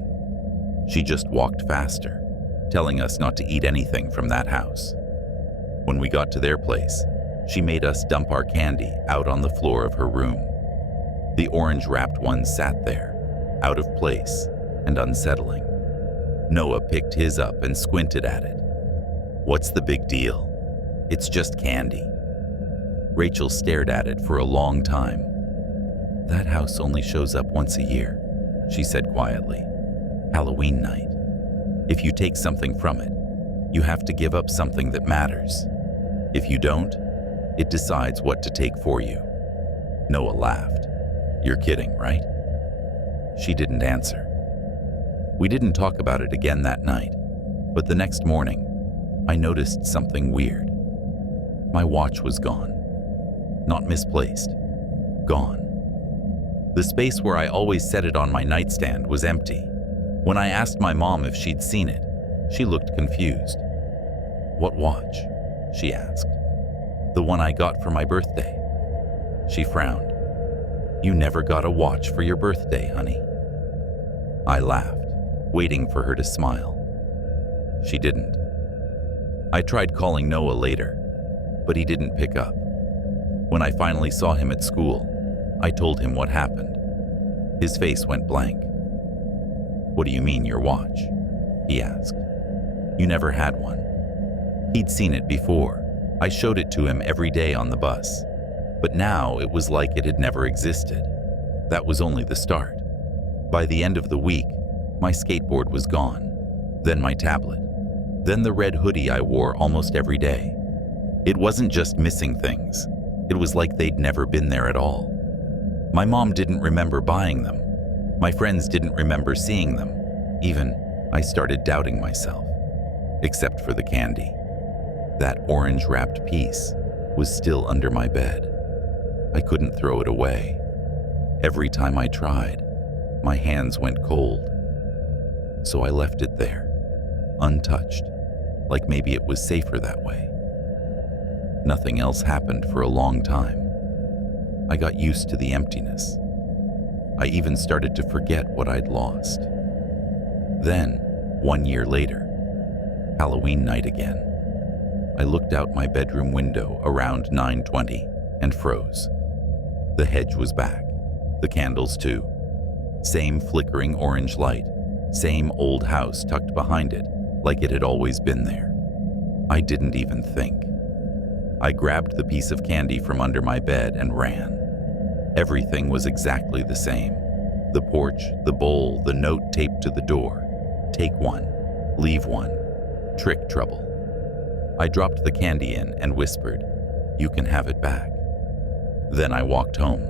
She just walked faster, telling us not to eat anything from that house. When we got to their place, she made us dump our candy out on the floor of her room. The orange-wrapped one sat there, out of place and unsettling. Noah picked his up and squinted at it. "What's the big deal? It's just candy." Rachel stared at it for a long time. "That house only shows up once a year," she said quietly. "Halloween night. If you take something from it, you have to give up something that matters. If you don't, it decides what to take for you." Noah laughed. "You're kidding, right?" She didn't answer. We didn't talk about it again that night, but the next morning, I noticed something weird. My watch was gone. Not misplaced. Gone. The space where I always set it on my nightstand was empty. When I asked my mom if she'd seen it, she looked confused. "What watch?" she asked. "The one I got for my birthday." She frowned. "You never got a watch for your birthday, honey." I laughed, waiting for her to smile. She didn't. I tried calling Noah later, but he didn't pick up. When I finally saw him at school, I told him what happened. His face went blank. "What do you mean, your watch?" he asked. "You never had one." He'd seen it before. I showed it to him every day on the bus. But now it was like it had never existed. That was only the start. By the end of the week, my skateboard was gone, then my tablet, then the red hoodie I wore almost every day. It wasn't just missing things. It was like they'd never been there at all. My mom didn't remember buying them. My friends didn't remember seeing them. Even, I started doubting myself. Except for the candy. That orange-wrapped piece was still under my bed. I couldn't throw it away. Every time I tried, my hands went cold. So I left it there, untouched, like maybe it was safer that way. Nothing else happened for a long time. I got used to the emptiness. I even started to forget what I'd lost. Then, 1 year later, Halloween night again, I looked out my bedroom window around 9:20 and froze. The hedge was back, the candles too. Same flickering orange light, same old house tucked behind it, like it had always been there. I didn't even think. I grabbed the piece of candy from under my bed and ran. Everything was exactly the same. The porch, the bowl, the note taped to the door. Take one, leave one. Trick trouble. I dropped the candy in and whispered, "You can have it back." Then I walked home.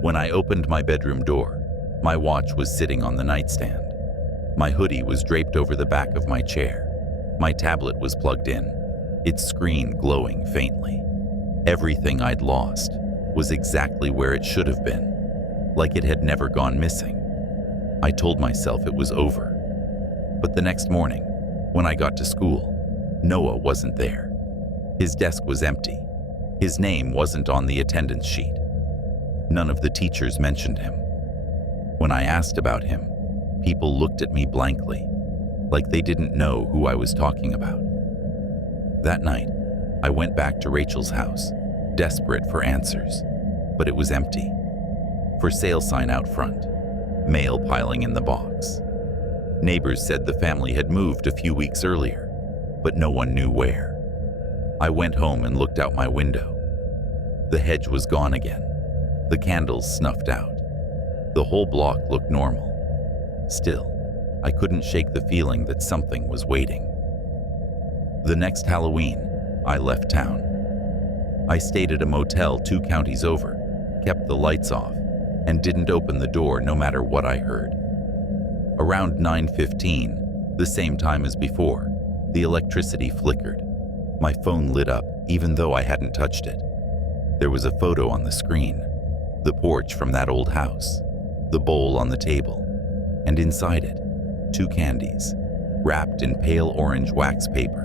When I opened my bedroom door, my watch was sitting on the nightstand. My hoodie was draped over the back of my chair. My tablet was plugged in, its screen glowing faintly. Everything I'd lost was exactly where it should have been, like it had never gone missing. I told myself it was over. But the next morning, when I got to school, Noah wasn't there. His desk was empty. His name wasn't on the attendance sheet. None of the teachers mentioned him. When I asked about him, people looked at me blankly, like they didn't know who I was talking about. That night, I went back to Rachel's house, desperate for answers, but it was empty. For sale sign out front, mail piling in the box. Neighbors said the family had moved a few weeks earlier, but no one knew where. I went home and looked out my window. The hedge was gone again, the candles snuffed out. The whole block looked normal. Still, I couldn't shake the feeling that something was waiting. The next Halloween, I left town. I stayed at a motel 2 counties over, kept the lights off, and didn't open the door no matter what I heard. Around 9:15, the same time as before, the electricity flickered. My phone lit up even though I hadn't touched it. There was a photo on the screen, the porch from that old house, the bowl on the table, and inside it, 2 candies, wrapped in pale orange wax paper.